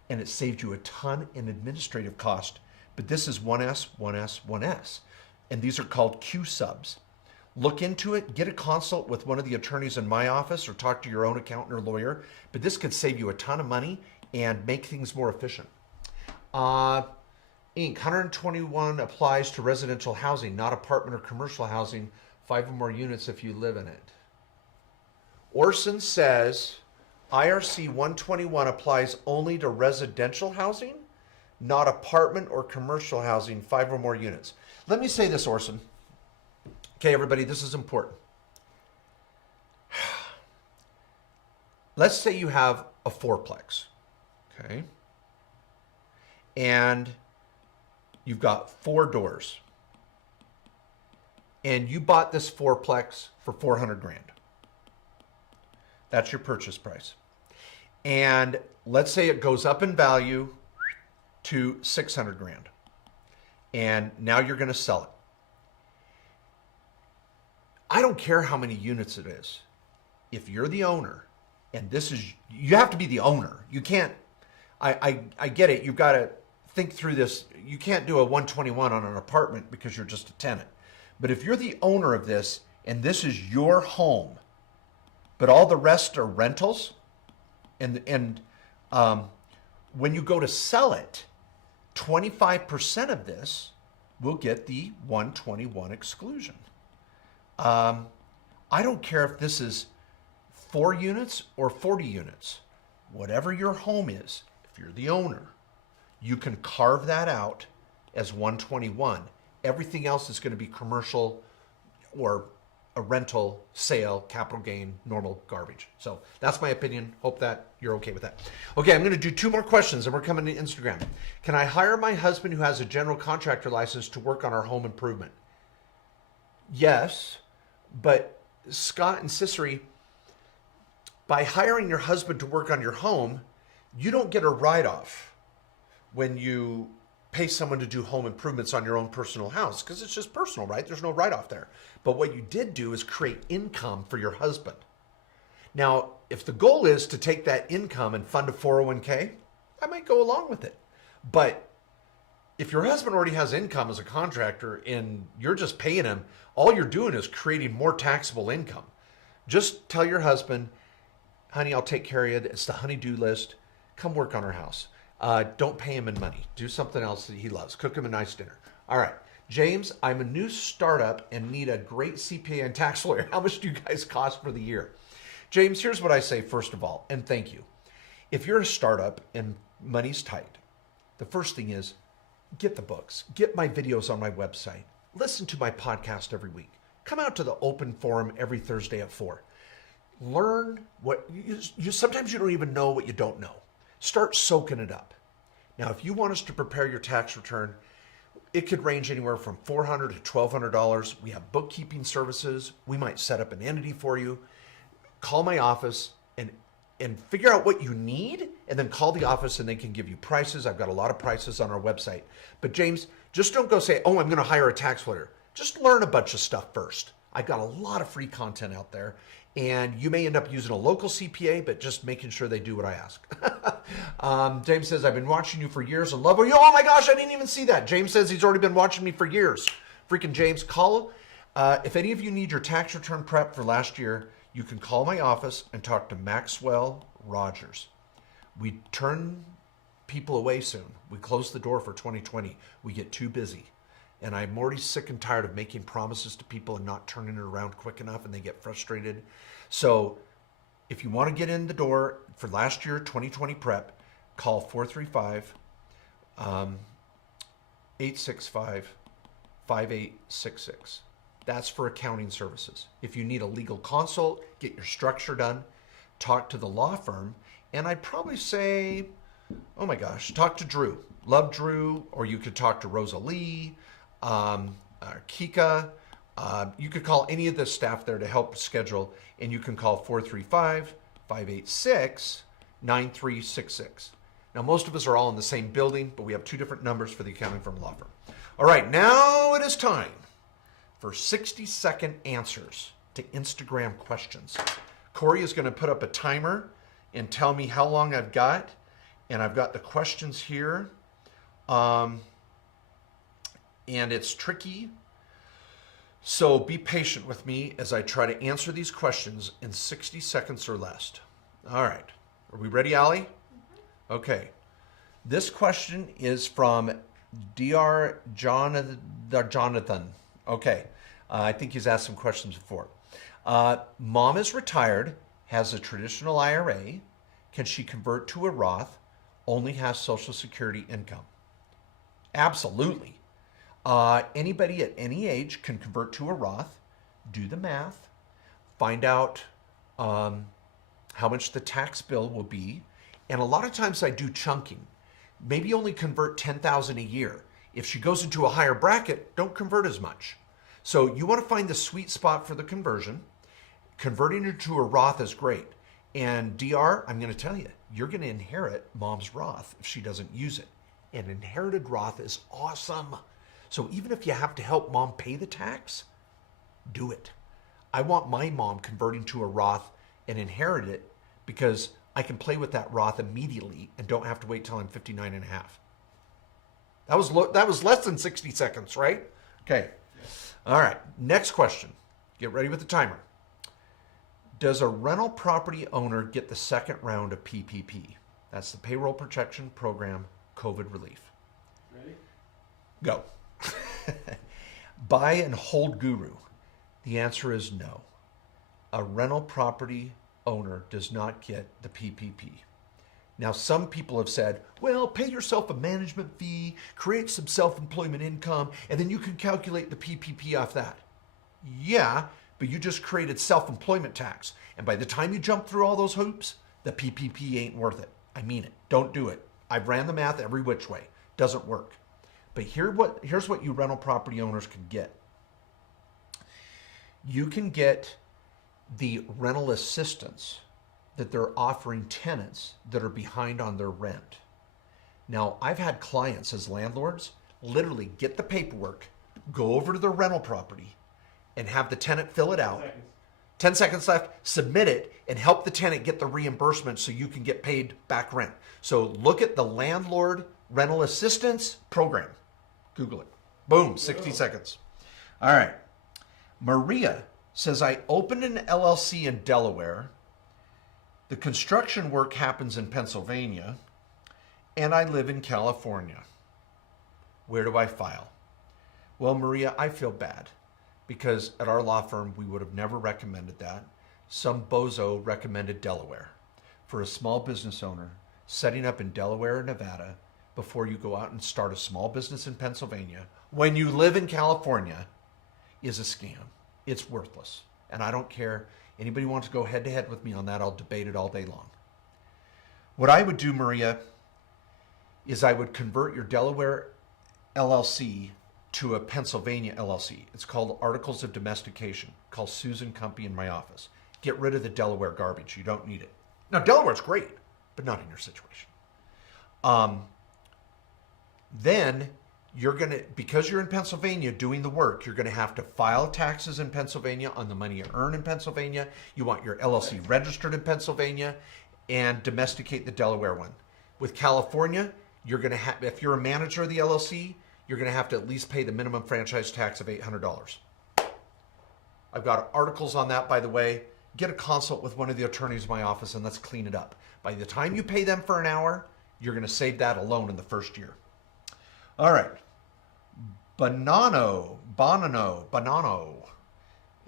and it saved you a ton in administrative cost. But this is 1S, 1S, 1S, and these are called Q subs. Look into it, get a consult with one of the attorneys in my office, or talk to your own accountant or lawyer, but this could save you a ton of money and make things more efficient. Inc. 121 applies to residential housing, not apartment or commercial housing. 5 or more units if you live in it. Orson says IRC 121 applies only to residential housing, not apartment or commercial housing, 5 or more units. Let me say this, Orson. Okay, everybody, this is important. Let's say you have a 4-plex, okay? And you've got 4 doors. And you bought this 4-plex for 400 grand. That's your purchase price. And let's say it goes up in value to 600 grand. And now you're going to sell it. I don't care how many units it is. If you're the owner, and this is, you have to be the owner. You can't, I get it. You've got to think through this. You can't do a 121 on an apartment because you're just a tenant. But if you're the owner of this, and this is your home, but all the rest are rentals, and when you go to sell it, 25% of this will get the 121 exclusion. I don't care if this is 4 units or 40 units. Whatever your home is, if you're the owner, you can carve that out as 121. Everything else is going to be commercial or a rental, sale, capital gain, normal garbage. So that's my opinion. Hope that you're okay with that. Okay, I'm going to do 2 more questions, and we're coming to Instagram. Can I hire my husband who has a general contractor license to work on our home improvement? Yes, but Scott and Cicely, By hiring your husband to work on your home, you don't get a write-off when you pay someone to do home improvements on your own personal house because it's just personal, right? There's no write-off there. But what you did do is create income for your husband. Now, if the goal is to take that income and fund a 401k, I might go along with it. But if your husband already has income as a contractor and you're just paying him, all you're doing is creating more taxable income. Just tell your husband, honey, I'll take care of you. It's the honey-do list. Come work on our house. Don't pay him in money. Do something else that he loves. Cook him a nice dinner. All right. James, I'm a new startup and need a great CPA and tax lawyer. How much do you guys cost for the year? James, here's what I say first of all, and thank you. If you're a startup and money's tight, the first thing is get the books, get my videos on my website, listen to my podcast every week, come out to the open forum every Thursday at 4. Learn what you sometimes you don't even know what you don't know. Start soaking it up. Now, if you want us to prepare your tax return, it could range anywhere from $400 to $1,200. We have bookkeeping services. We might set up an entity for you. Call my office and figure out what you need, and then call the office and they can give you prices. I've got a lot of prices on our website. But James, just don't go say, oh, I'm going to hire a tax lawyer. Just learn a bunch of stuff first. I've got a lot of free content out there, and you may end up using a local CPA, but just making sure they do what I ask. James says, I've been watching you for years and love you. Oh my gosh, I didn't even see that. James says he's already been watching me for years. Freaking James, call. If any of you need your tax return prep for last year, you can call my office and talk to Maxwell Rogers. We turn people away soon. We close the door for 2020. We get too busy. And I'm already sick and tired of making promises to people and not turning it around quick enough, and they get frustrated. So if you want to get in the door for last year, 2020 prep, call 435 865 5866. That's for accounting services. If you need a legal consult, get your structure done, talk to the law firm, and I'd probably say, oh my gosh, talk to Drew. Love Drew, or you could talk to Rosalie, or Kika. You could call any of the staff there to help schedule, and you can call 435-586-9366. Now, most of us are all in the same building, but we have two different numbers for the accounting firm law firm. All right, now it is time for 60-second answers to Instagram questions. Corey is going to put up a timer and tell me how long I've got, and I've got the questions here. And it's tricky, so be patient with me as I try to answer these questions in 60 seconds or less. All right, are we ready, Allie? Okay, this question is from Dr. Jonathan. Okay, I think he's asked some questions before. Mom is retired, has a traditional IRA. Can she convert to a Roth? Only has Social Security income. Absolutely. Anybody at any age can convert to a Roth, do the math, find out how much the tax bill will be. And a lot of times I do chunking. Maybe only convert $10,000 a year. If she goes into a higher bracket, don't convert as much. So you want to find the sweet spot for the conversion. Converting her to a Roth is great. And DR, I'm going to tell you, you're going to inherit mom's Roth if she doesn't use it. An inherited Roth is awesome. So even if you have to help mom pay the tax, do it. I want my mom converting to a Roth and inherit it because I can play with that Roth immediately and don't have to wait till I'm 59 and a half. That was less than 60 seconds, right? Okay. All right. Next question. Get ready with the timer. Does a rental property owner get the second round of PPP? That's the Payroll Protection Program COVID relief. Ready? Go. Buy and hold guru. The answer is no. A rental property owner does not get the PPP. Now, some people have said, well, pay yourself a management fee, create some self-employment income, and then you can calculate the PPP off that. Yeah, but you just created self-employment tax. And by the time you jump through all those hoops, the PPP ain't worth it. I mean it. Don't do it. I've ran the math every which way. Doesn't work. But here's what you rental property owners can get. You can get the rental assistance that they're offering tenants that are behind on their rent. Now, I've had clients as landlords literally get the paperwork, go over to their rental property, and have the tenant fill it out. 10 seconds left, submit it, and help the tenant get the reimbursement so you can get paid back rent. So look at the Landlord Rental Assistance Program. Google it. Boom, 60 seconds. All right. Maria says, I opened an LLC in Delaware. The construction work happens in Pennsylvania, and I live in California. Where do I file? Well, Maria, I feel bad because at our law firm, we would have never recommended that. Some bozo recommended Delaware. For a small business owner, setting up in Delaware or Nevada before you go out and start a small business in Pennsylvania, when you live in California, is a scam. It's worthless. And I don't care. Anybody wants to go head to head with me on that, I'll debate it all day long. What I would do, Maria, is I would convert your Delaware LLC to a Pennsylvania LLC. It's called Articles of Domestication. Call Susan Cumpy in my office. Get rid of the Delaware garbage. You don't need it. Now, Delaware's great, but not in your situation. Then you're going to, because you're in Pennsylvania doing the work, you're going to have to file taxes in Pennsylvania on the money you earn in Pennsylvania. You want your LLC registered in Pennsylvania and domesticate the Delaware one. With California, you're going to have, if you're a manager of the LLC, you're going to have to at least pay the minimum franchise tax of $800. I've got articles on that, by the way. Get a consult with one of the attorneys in my office and let's clean it up. By the time you pay them for an hour, you're going to save that alone in the first year. All right. Bonanno,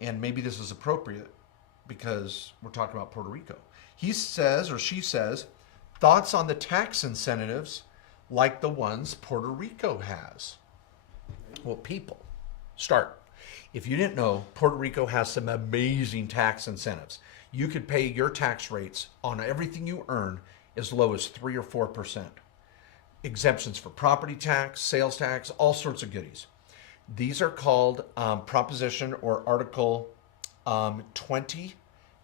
and maybe this is appropriate because we're talking about Puerto Rico. He says, or she says, thoughts on the tax incentives like the ones Puerto Rico has. Well, people, start. If you didn't know, Puerto Rico has some amazing tax incentives. You could pay your tax rates on everything you earn as low as 3 or 4%. Exemptions for property tax, sales tax, all sorts of goodies. These are called Proposition or Article 20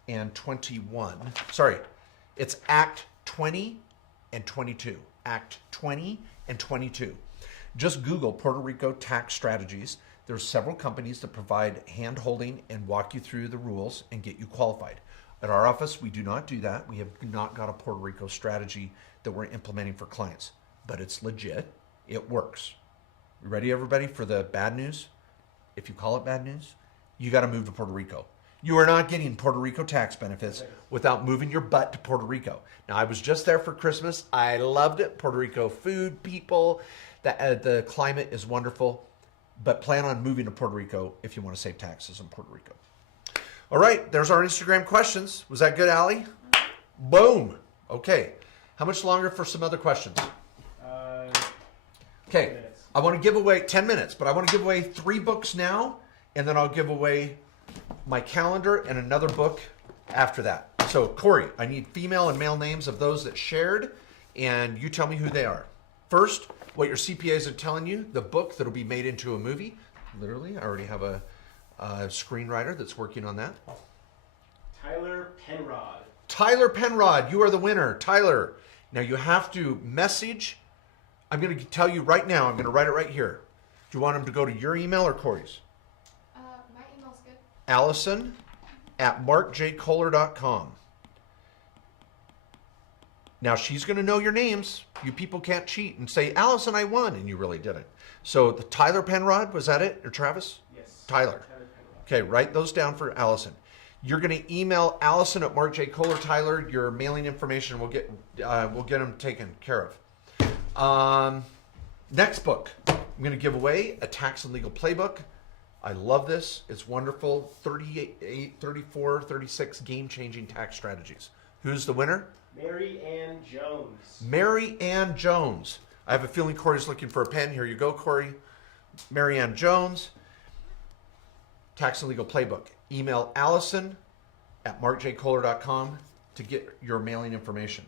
and 21. Sorry, it's Act 20 and 22. Act 20 and 22. Just Google Puerto Rico tax strategies. There's several companies that provide hand-holding and walk you through the rules and get you qualified. At our office, we do not do that. We have not got a Puerto Rico strategy that we're implementing for clients, but it's legit. It works. You ready, everybody, for the bad news? If you call it bad news, you got to move to Puerto Rico. You are not getting Puerto Rico tax benefits without moving your butt to Puerto Rico. Now, I was just there for Christmas. I loved it. Puerto Rico food, people, the climate is wonderful. But plan on moving to Puerto Rico if you want to save taxes in Puerto Rico. All right, there's our Instagram questions. Was that good, Allie? Boom. Okay. How much longer for some other questions? 10 minutes. I want to give away 10 minutes, but I want to give away 3 books now, and then I'll give away my calendar and another book after that. So, Corey, I need female and male names of those that shared, and you tell me who they are. First, what your CPAs are telling you, the book that'll be made into a movie. Literally, I already have a screenwriter that's working on that. Tyler Penrod. Tyler Penrod, you are the winner. Tyler, now you have to message. I'm going to tell you right now, I'm going to write it right here. Do you want them to go to your email or Corey's? My email's good. Allison at markjkohler.com. Now she's going to know your names. You people can't cheat and say, Allison, I won, and you really didn't. So the Tyler Penrod, was that it? Or Travis? Yes. Tyler. Okay, write those down for Allison. You're going to email Allison at Mark J. Kohler. Tyler, your mailing information, we'll get them taken care of. Next book, I'm going to give away a tax and legal playbook. I love this. It's wonderful. 38, 34, 36 game-changing tax strategies. Who's the winner? Mary Ann Jones. Mary Ann Jones. I have a feeling Corey's looking for a pen. Here you go, Corey. Mary Ann Jones. Tax and Legal Playbook. Email Allison at markjkohler.com to get your mailing information.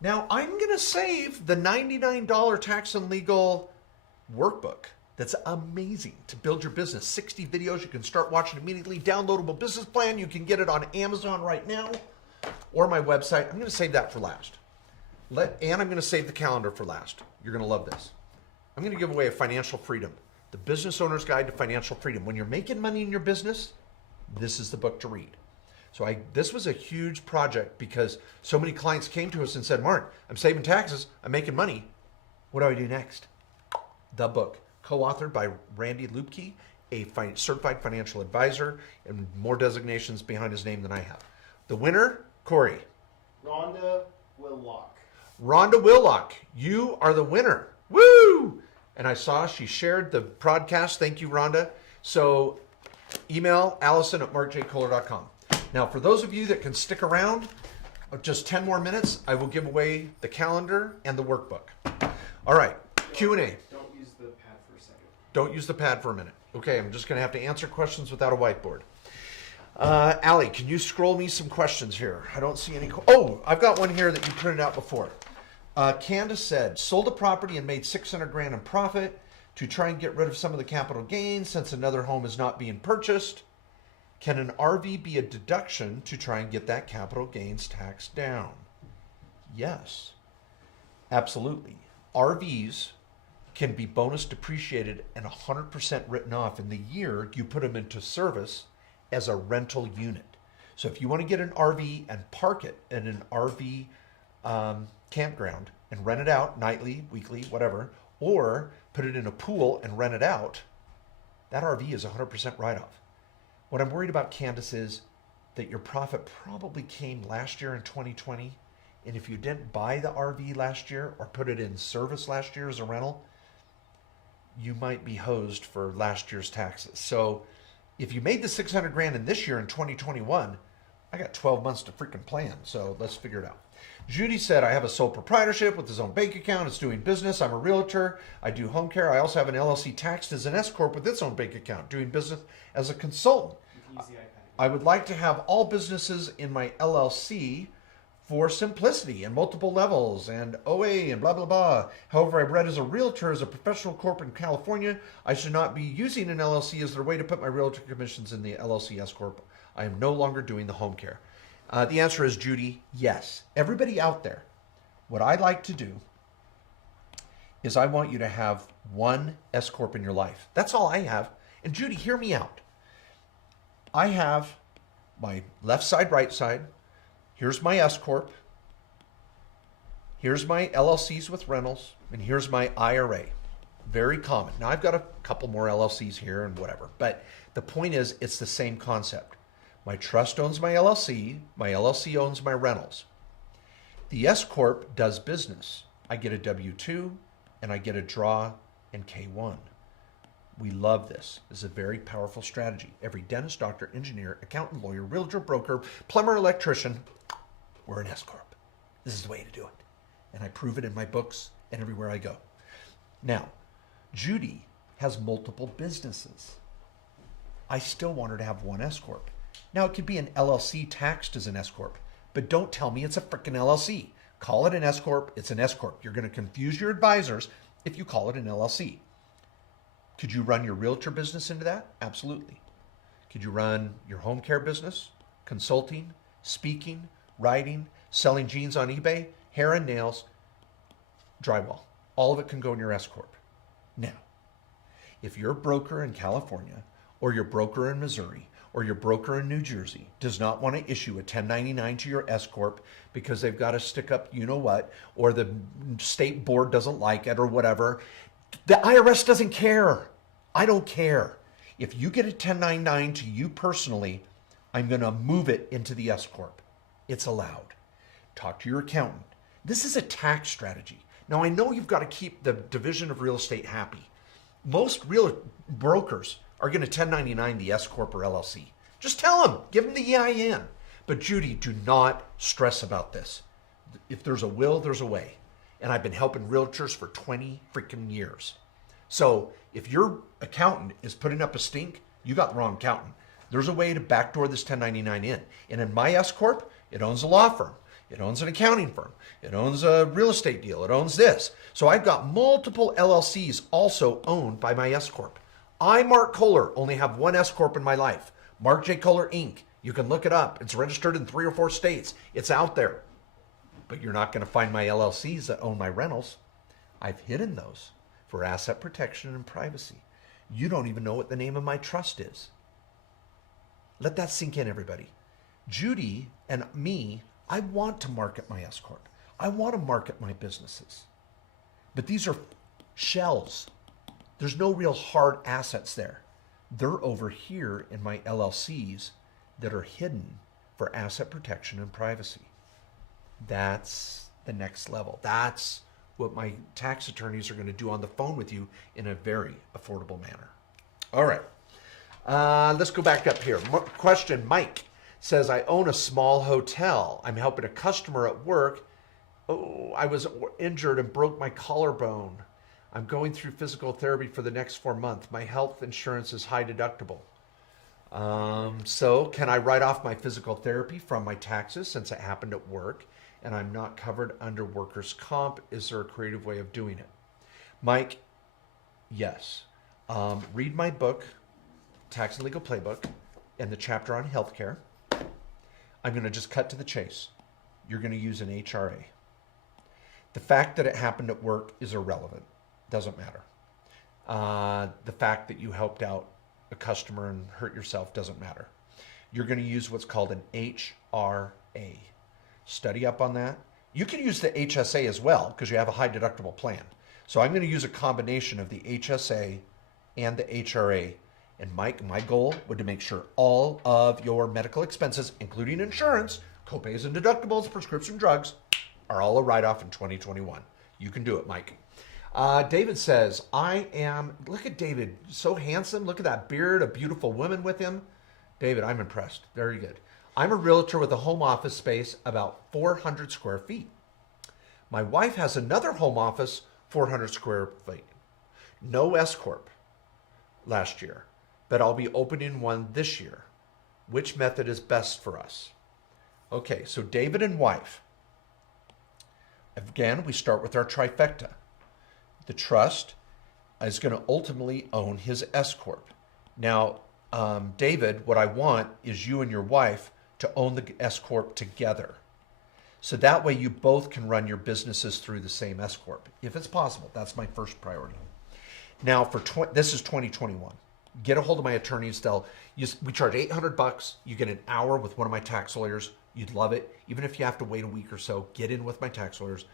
Now, I'm going to save the $99 Tax and Legal workbook. That's amazing to build your business. 60 videos you can start watching immediately. Downloadable business plan. You can get it on Amazon right now. or my website. I'm going to save that for last. And I'm going to save the calendar for last. You're going to love this. I'm going to give away a financial freedom, the Business Owner's Guide to Financial Freedom. When you're making money in your business, this is the book to read. So this was a huge project because so many clients came to us and said, Mark, I'm saving taxes, I'm making money. What do I do next? The book, co-authored by Randy Lupke, a certified financial advisor, and more designations behind his name than I have. The winner, Corey. Rhonda Willock. Rhonda Willock, you are the winner. Woo! And I saw she shared the podcast. Thank you, Rhonda. So email allison@markjkohler.com. Now, for those of you that can stick around, just 10 more minutes, I will give away the calendar and the workbook. All right, Q&A. Don't use the pad for a second. Don't use the pad for a minute. Okay, I'm just going to have to answer questions without a whiteboard. Allie, can you scroll me some questions here? I don't see any. Oh, I've got one here that you printed out before. Candace said, sold a property and made $600,000 in profit to try and get rid of some of the capital gains since another home is not being purchased. Can an RV be a deduction to try and get that capital gains tax down? Yes, absolutely. RVs can be bonus depreciated and 100% written off in the year you put them into service as a rental unit. So if you want to get an RV and park it in an RV campground and rent it out nightly, weekly, whatever, or put it in a pool and rent it out, that RV is 100% write-off. What I'm worried about, Candace, is that your profit probably came last year in 2020, and if you didn't buy the RV last year or put it in service last year as a rental, you might be hosed for last year's taxes. So if you made the $600,000 in this year in 2021, I got 12 months to freaking plan. So let's figure it out. Judy said, I have a sole proprietorship with his own bank account. It's doing business. I'm a realtor. I do home care. I also have an LLC taxed as an S Corp with its own bank account, doing business as a consultant. You can use the iPad. I would like to have all businesses in my LLC for simplicity and multiple levels and OA and blah, blah, blah. However, I've read as a realtor, as a professional corp in California, I should not be using an LLC as their way to put my realtor commissions in the LLC S Corp. I am no longer doing the home care. The answer is, Judy, yes. Everybody out there, what I'd like to do is I want you to have one S Corp in your life. That's all I have. And Judy, hear me out. I have my left side, right side. Here's my S Corp. Here's my LLCs with rentals. And here's my IRA. Very common. Now, I've got a couple more LLCs here and whatever. But the point is, it's the same concept. My trust owns my LLC owns my rentals. The S Corp does business. I get a W-2 and I get a draw and K-1. We love this. This is a very powerful strategy. Every dentist, doctor, engineer, accountant, lawyer, realtor, broker, plumber, electrician, we're an S Corp. This is the way to do it. And I prove it in my books and everywhere I go. Now, Judy has multiple businesses. I still want her to have one S Corp. Now, it could be an LLC taxed as an S Corp, but don't tell me it's a freaking LLC. Call it an S Corp, it's an S Corp. You're going to confuse your advisors if you call it an LLC. Could you run your realtor business into that? Absolutely. Could you run your home care business, consulting, speaking, writing, selling jeans on eBay, hair and nails, drywall? All of it can go in your S Corp. Now, if your broker in California or your broker in Missouri or your broker in New Jersey does not want to issue a 1099 to your S Corp because they've got to stick up you know what, or the state board doesn't like it or whatever, the IRS doesn't care. I don't care. If you get a 1099 to you personally, I'm going to move it into the S Corp. It's allowed. Talk to your accountant. This is a tax strategy. Now, I know you've got to keep the division of real estate happy. Most real brokers are going to 1099 the S Corp or LLC. Just tell them, give them the EIN. But Judy, do not stress about this. If there's a will, there's a way. And I've been helping realtors for 20 freaking years. So if your accountant is putting up a stink, you got the wrong accountant. There's a way to backdoor this 1099 in. And in my S Corp, it owns a law firm. It owns an accounting firm. It owns a real estate deal. It owns this. So I've got multiple LLCs also owned by my S Corp. I, Mark Kohler, only have one S Corp in my life. Mark J. Kohler, Inc. You can look it up. It's registered in 3 or 4 states. It's out there. But you're not going to find my LLCs that own my rentals. I've hidden those for asset protection and privacy. You don't even know what the name of my trust is. Let that sink in, everybody. Judy and me, I want to market my S Corp. I want to market my businesses. But these are shells. There's no real hard assets there. They're over here in my LLCs that are hidden for asset protection and privacy. That's the next level. That's what my tax attorneys are going to do on the phone with you in a very affordable manner. All right. Let's go back up here. Question, Mike says, I own a small hotel. I'm helping a customer at work. Oh, I was injured and broke my collarbone. I'm going through physical therapy for the next 4 months. My health insurance is high deductible. So can I write off my physical therapy from my taxes since it happened at work and I'm not covered under workers' comp? Is there a creative way of doing it? Mike, yes. Read my book, Tax and Legal Playbook, and the chapter on healthcare. I'm going to just cut to the chase. You're going to use an HRA. The fact that it happened at work is irrelevant. Doesn't matter. The fact that you helped out a customer and hurt yourself doesn't matter. You're going to use what's called an HRA. Study up on that. You can use the HSA as well because you have a high deductible plan. So I'm going to use a combination of the HSA and the HRA. And Mike, my goal would to make sure all of your medical expenses, including insurance, copays and deductibles, prescription drugs, are all a write-off in 2021. You can do it, Mike. David says, look at David, so handsome. Look at that beard, a beautiful woman with him. David, I'm impressed. Very good. I'm a realtor with a home office space about 400 square feet. My wife has another home office, 400 square feet. No S Corp last year, but I'll be opening one this year. Which method is best for us? Okay, so David and wife. Again, we start with our trifecta. The trust is going to ultimately own his S Corp. Now, David, what I want is you and your wife to own the S Corp together. So that way you both can run your businesses through the same S Corp. If it's possible, that's my first priority. Now, this is 2021. Get a hold of my attorneys. We charge $800. You get an hour with one of my tax lawyers. You'd love it. Even if you have to wait a week or so, get in with my tax lawyers.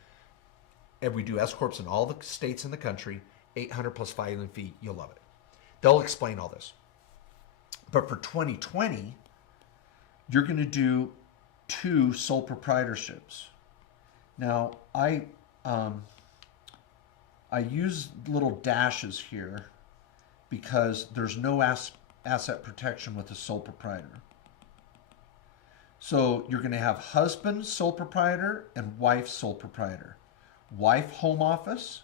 And we do S Corps in all the states in the country, 800 plus filing fee. You'll love it. They'll explain all this. But for 2020, you're going to do 2 sole proprietorships. Now, I use little dashes here because there's no asset protection with a sole proprietor. So you're going to have husband sole proprietor and wife sole proprietor. Wife home office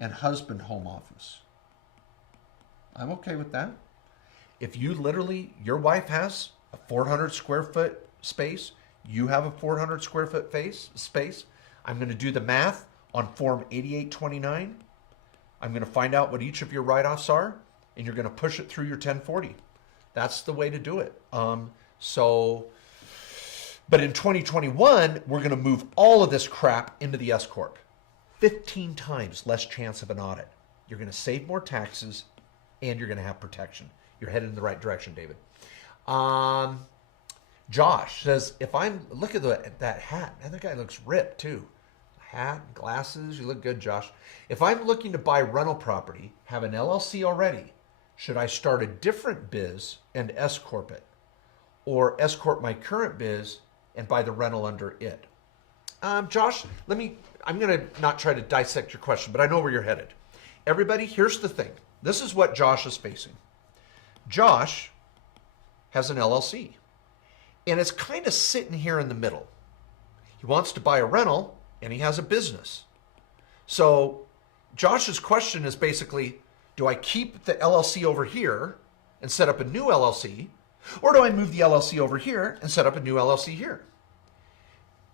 and husband home office. I'm okay with that. If your wife has a 400 square foot space, you have a 400 square foot space, I'm going to do the math on Form 8829. I'm going to find out what each of your write-offs are, and you're going to push it through your 1040. That's the way to do it. But in 2021, we're going to move all of this crap into the S Corp. 15 times less chance of an audit. You're going to save more taxes, and you're going to have protection. You're headed in the right direction, David. Josh says, look at that hat. Man, that guy looks ripped too. Hat, glasses, you look good, Josh. If I'm looking to buy rental property, have an LLC already, should I start a different biz and S Corp it? Or S Corp my current biz and buy the rental under it? Josh, I'm going to not try to dissect your question, but I know where you're headed. Everybody, here's the thing. This is what Josh is facing. Josh has an LLC, and it's kind of sitting here in the middle. He wants to buy a rental, and he has a business. So Josh's question is basically, do I keep the LLC over here and set up a new LLC, or do I move the LLC over here and set up a new LLC here?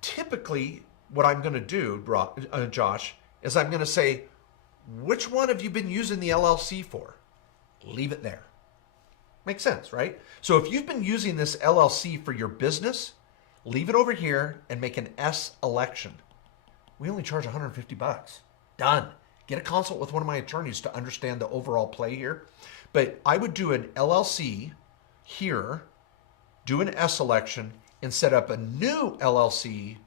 Typically, what I'm going to do, Josh, is I'm going to say, which one have you been using the LLC for? Leave it there. Makes sense, right? So if you've been using this LLC for your business, leave it over here and make an S election. We only charge $150. Done. Get a consult with one of my attorneys to understand the overall play here. But I would do an LLC here, do an S election, and set up a new LLC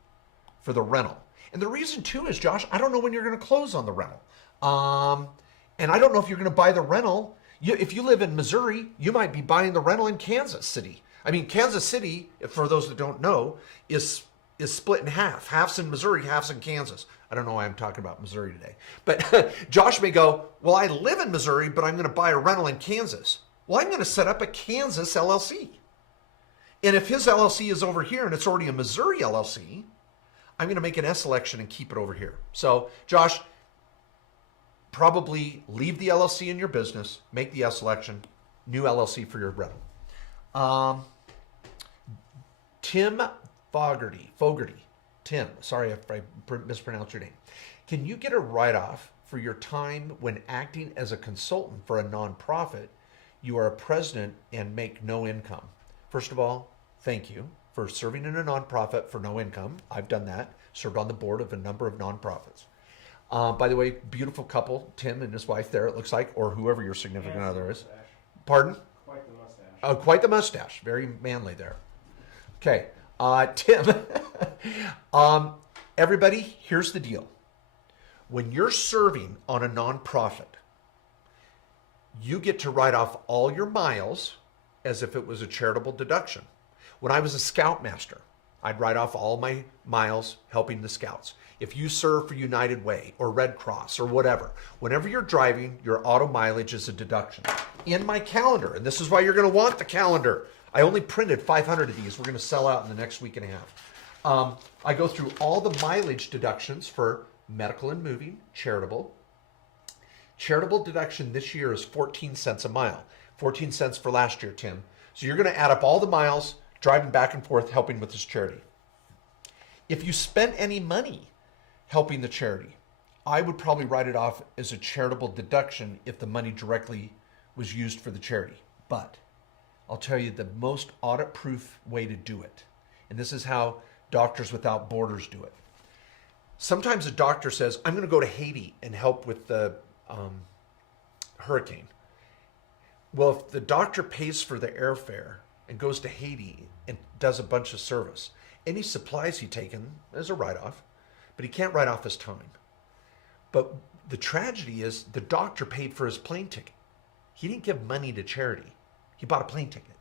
for the rental. And the reason too is, Josh, I don't know when you're going to close on the rental. And I don't know if you're going to buy the rental. If you live in Missouri, you might be buying the rental in Kansas City. I mean, Kansas City, for those that don't know, is split in half. Half's in Missouri, half's in Kansas. I don't know why I'm talking about Missouri today. But Josh may go, well, I live in Missouri, but I'm going to buy a rental in Kansas. Well, I'm going to set up a Kansas LLC. And if his LLC is over here and it's already a Missouri LLC, I'm going to make an S election and keep it over here. So, Josh, probably leave the LLC in your business, make the S election, new LLC for your rental. Tim Fogarty. Tim, sorry if I mispronounced your name. Can you get a write-off for your time when acting as a consultant for a nonprofit? You are a president and make no income. First of all, thank you for serving in a nonprofit for no income. I've done that, served on the board of a number of nonprofits. By the way, beautiful couple, Tim and his wife there, it looks like, or whoever your significant other is. Pardon? Quite the mustache. Oh, quite the mustache. Very manly there. Okay. Tim, everybody, here's the deal. When you're serving on a nonprofit, you get to write off all your miles as if it was a charitable deduction. When I was a scoutmaster, I'd write off all my miles helping the scouts. If you serve for United Way or Red Cross or whatever, whenever you're driving, your auto mileage is a deduction. In my calendar, and this is why you're going to want the calendar. I only printed 500 of these. We're going to sell out in the next week and a half. I go through all the mileage deductions for medical and moving, charitable. Charitable deduction this year is 14 cents a mile. 14 cents for last year, Tim. So you're going to add up all the miles driving back and forth helping with this charity. If you spent any money helping the charity, I would probably write it off as a charitable deduction if the money directly was used for the charity. But I'll tell you the most audit-proof way to do it, and this is how Doctors Without Borders do it. Sometimes a doctor says, I'm going to go to Haiti and help with the hurricane. Well, if the doctor pays for the airfare and goes to Haiti and does a bunch of service, any supplies he taken is a write-off, but he can't write off his time. But the tragedy is the doctor paid for his plane ticket. He didn't give money to charity. He bought a plane ticket.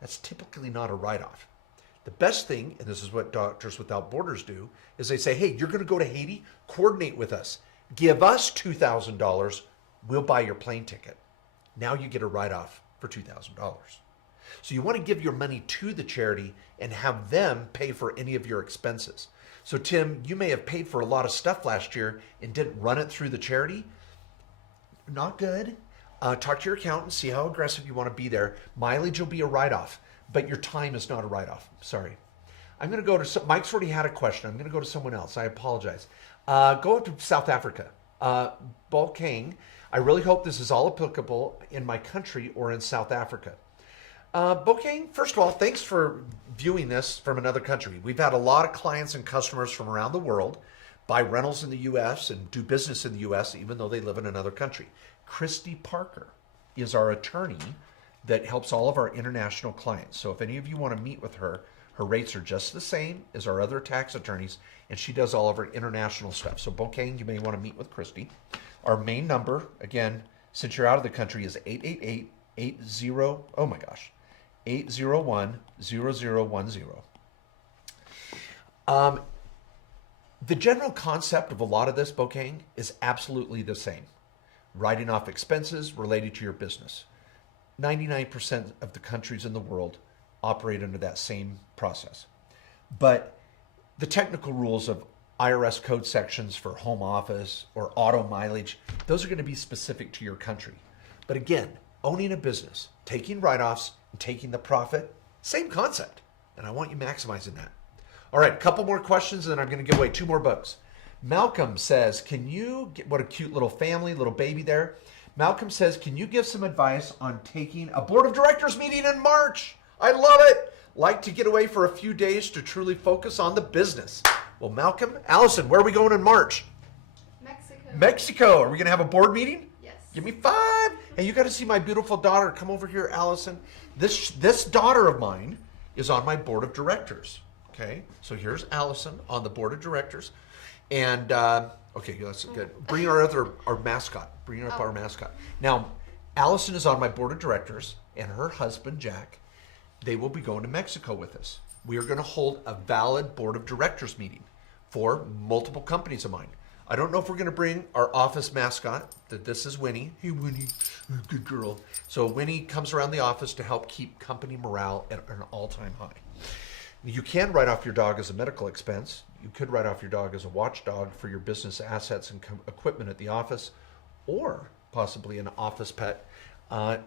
That's typically not a write-off. The best thing, and this is what Doctors Without Borders do, is they say, hey, you're going to go to Haiti, coordinate with us. Give us $2,000, we'll buy your plane ticket. Now you get a write-off for $2,000. So you want to give your money to the charity and have them pay for any of your expenses. So Tim, you may have paid for a lot of stuff last year and didn't run it through the charity. Not good. Talk to your accountant, see how aggressive you want to be there. Mileage will be a write-off, but your time is not a write-off. Sorry. I'm going to go to, Mike's already had a question. I'm going to go to someone else. I apologize. Go to South Africa. Bulking. I really hope this is all applicable in my country or in South Africa. Bokang, first of all, thanks for viewing this from another country. We've had a lot of clients and customers from around the world buy rentals in the U.S. and do business in the U.S. even though they live in another country. Christy Parker is our attorney that helps all of our international clients. So if any of you want to meet with her, her rates are just the same as our other tax attorneys, and she does all of our international stuff. So Bokang, you may want to meet with Christy. Our main number, again, since you're out of the country, is 801-0010. The general concept of a lot of this, Bokang, is absolutely the same. Writing off expenses related to your business. 99% of the countries in the world operate under that same process. But the technical rules of IRS code sections for home office or auto mileage, those are going to be specific to your country. But again, owning a business, taking write-offs and taking the profit, same concept. And I want you maximizing that. All right, a couple more questions and then I'm going to give away 2 more books. Malcolm says, can you get, what a cute little family, little baby there. Malcolm says, can you give some advice on taking a board of directors meeting in March? I love it. Like to get away for a few days to truly focus on the business. Well, Malcolm, Allison, where are we going in March? Mexico. Mexico. Are we going to have a board meeting? Yes. Give me 5. Hey, you got to see my beautiful daughter. Come over here, Allison. This daughter of mine is on my board of directors. Okay, so here's Allison on the board of directors. And, okay, that's good. Bring our mascot. Bring up our mascot. Now, Allison is on my board of directors, and her husband, Jack, they will be going to Mexico with us. We are going to hold a valid board of directors meeting for multiple companies of mine. I don't know if we're going to bring our office mascot, that this is Winnie. Hey, Winnie, good girl. So Winnie comes around the office to help keep company morale at an all-time high. You can write off your dog as a medical expense. You could write off your dog as a watchdog for your business assets and equipment at the office, or possibly an office pet,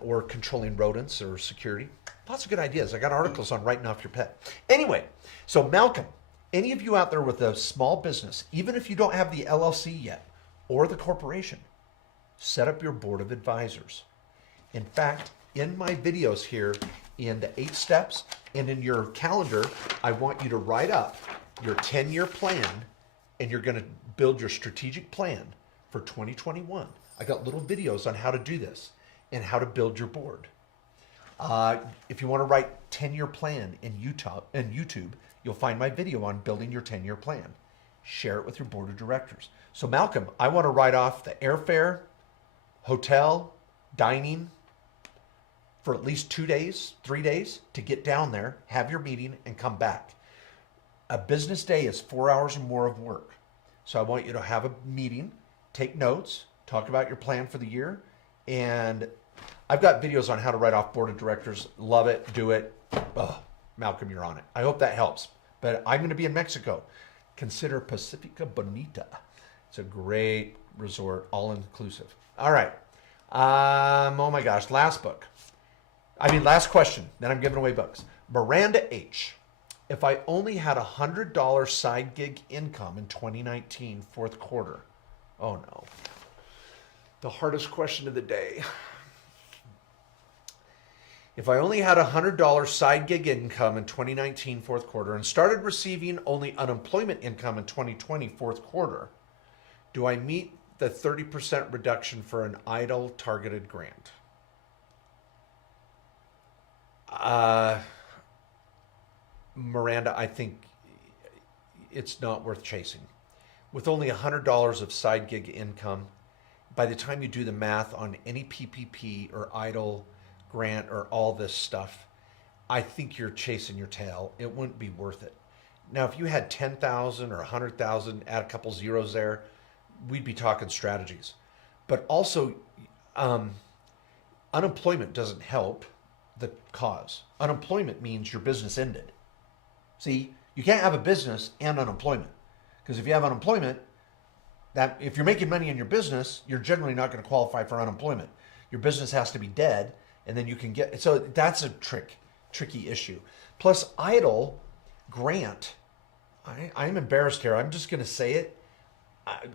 or controlling rodents or security. Lots of good ideas. I got articles on writing off your pet. Anyway, so Malcolm, any of you out there with a small business, even if you don't have the LLC yet or the corporation, set up your board of advisors. In fact, in my videos here, in the 8 steps and in your calendar, I want you to write up your 10-year plan, and you're going to build your strategic plan for 2021. I got little videos on how to do this and how to build your board. If you want to write 10-year plan in YouTube, you'll find my video on building your 10-year plan. Share it with your board of directors. So Malcolm, I want to write off the airfare, hotel, dining for at least 2 days, 3 days to get down there, have your meeting, and come back. A business day is 4 hours or more of work. So I want you to have a meeting, take notes, talk about your plan for the year, and I've got videos on how to write off board of directors. Love it, do it. Oh, Malcolm, you're on it. I hope that helps. But I'm going to be in Mexico. Consider Pacifica Bonita. It's a great resort, all inclusive. All right. Oh my gosh, last question. Then I'm giving away books. Miranda H. If I only had $100 side gig income in 2019 fourth quarter. Oh no. The hardest question of the day. If I only had $100 side gig income in 2019 fourth quarter and started receiving only unemployment income in 2020 fourth quarter, do I meet the 30% reduction for an idle targeted grant? Miranda, I think it's not worth chasing. With only $100 of side gig income, by the time you do the math on any PPP or idle grant or all this stuff, I think you're chasing your tail. It wouldn't be worth it. Now, if you had 10,000 or 100,000, add a couple zeros there, we'd be talking strategies. But also, unemployment doesn't help the cause. Unemployment means your business ended. See, you can't have a business and unemployment. Because if you have unemployment, that if you're making money in your business, you're generally not going to qualify for unemployment. Your business has to be dead, and then you can get, so that's a tricky issue. Plus, idle grant, I'm embarrassed here. I'm just going to say it.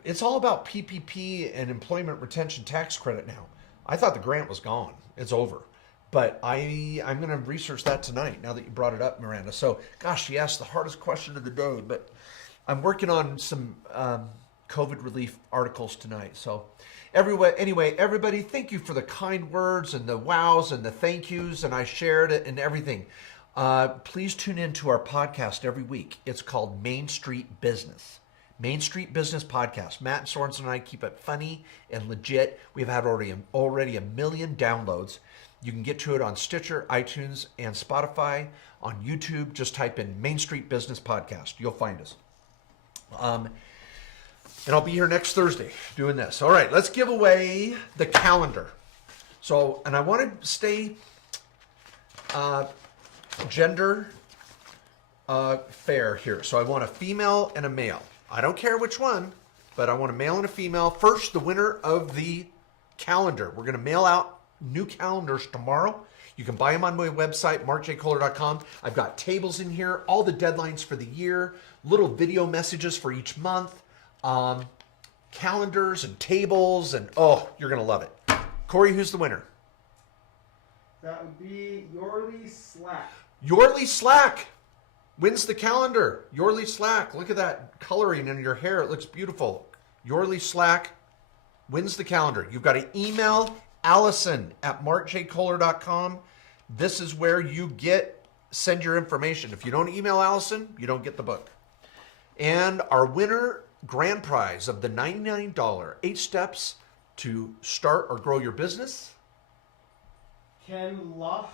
It's all about PPP and employment retention tax credit now. I thought the grant was gone. It's over. But I'm going to research that tonight now that you brought it up, Miranda. So, gosh, she asked the hardest question of the day, but I'm working on some COVID relief articles tonight. So, anyway, everybody, thank you for the kind words and the wows and the thank yous, and I shared it and everything. Please tune in to our podcast every week. It's called Main Street Business. Main Street Business Podcast. Matt Sorensen and I keep it funny and legit. We've had already 1 million downloads. You can get to it on Stitcher, iTunes, and Spotify. On YouTube, just type in Main Street Business Podcast. You'll find us. And I'll be here next Thursday doing this. All right, let's give away the calendar. So, and I want to stay gender fair here. So I want a female and a male. I don't care which one, but I want a male and a female. First, the winner of the calendar. We're going to mail out new calendars tomorrow. You can buy them on my website, markjkohler.com. I've got tables in here, all the deadlines for the year, little video messages for each month, calendars and tables, and oh, you're going to love it. Corey, who's the winner? That would be Yorley Slack. Yorley Slack wins the calendar. Yorley Slack. Look at that coloring in your hair. It looks beautiful. Yorley Slack wins the calendar. You've got to email Allison at markjkohler.com. This is where you send your information. If you don't email Allison, you don't get the book. And our winner grand prize of the $99 8 steps to start or grow your business. Ken Law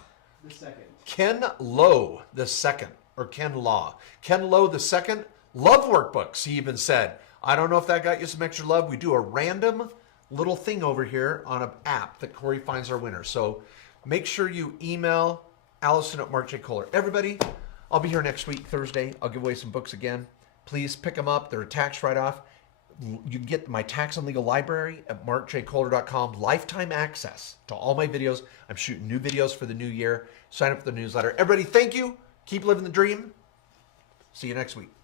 the second. Ken Lowe the second, or Ken Law. Ken Lowe the second. Love workbooks, he even said. I don't know if that got you some extra love. We do a random little thing over here on an app that Corey finds our winner. So make sure you email Allison at Mark J. Kohler. Everybody, I'll be here next week, Thursday. I'll give away some books again. Please pick them up. They're a tax write-off. You can get my tax and legal library at markjkohler.com. Lifetime access to all my videos. I'm shooting new videos for the new year. Sign up for the newsletter. Everybody, thank you. Keep living the dream. See you next week.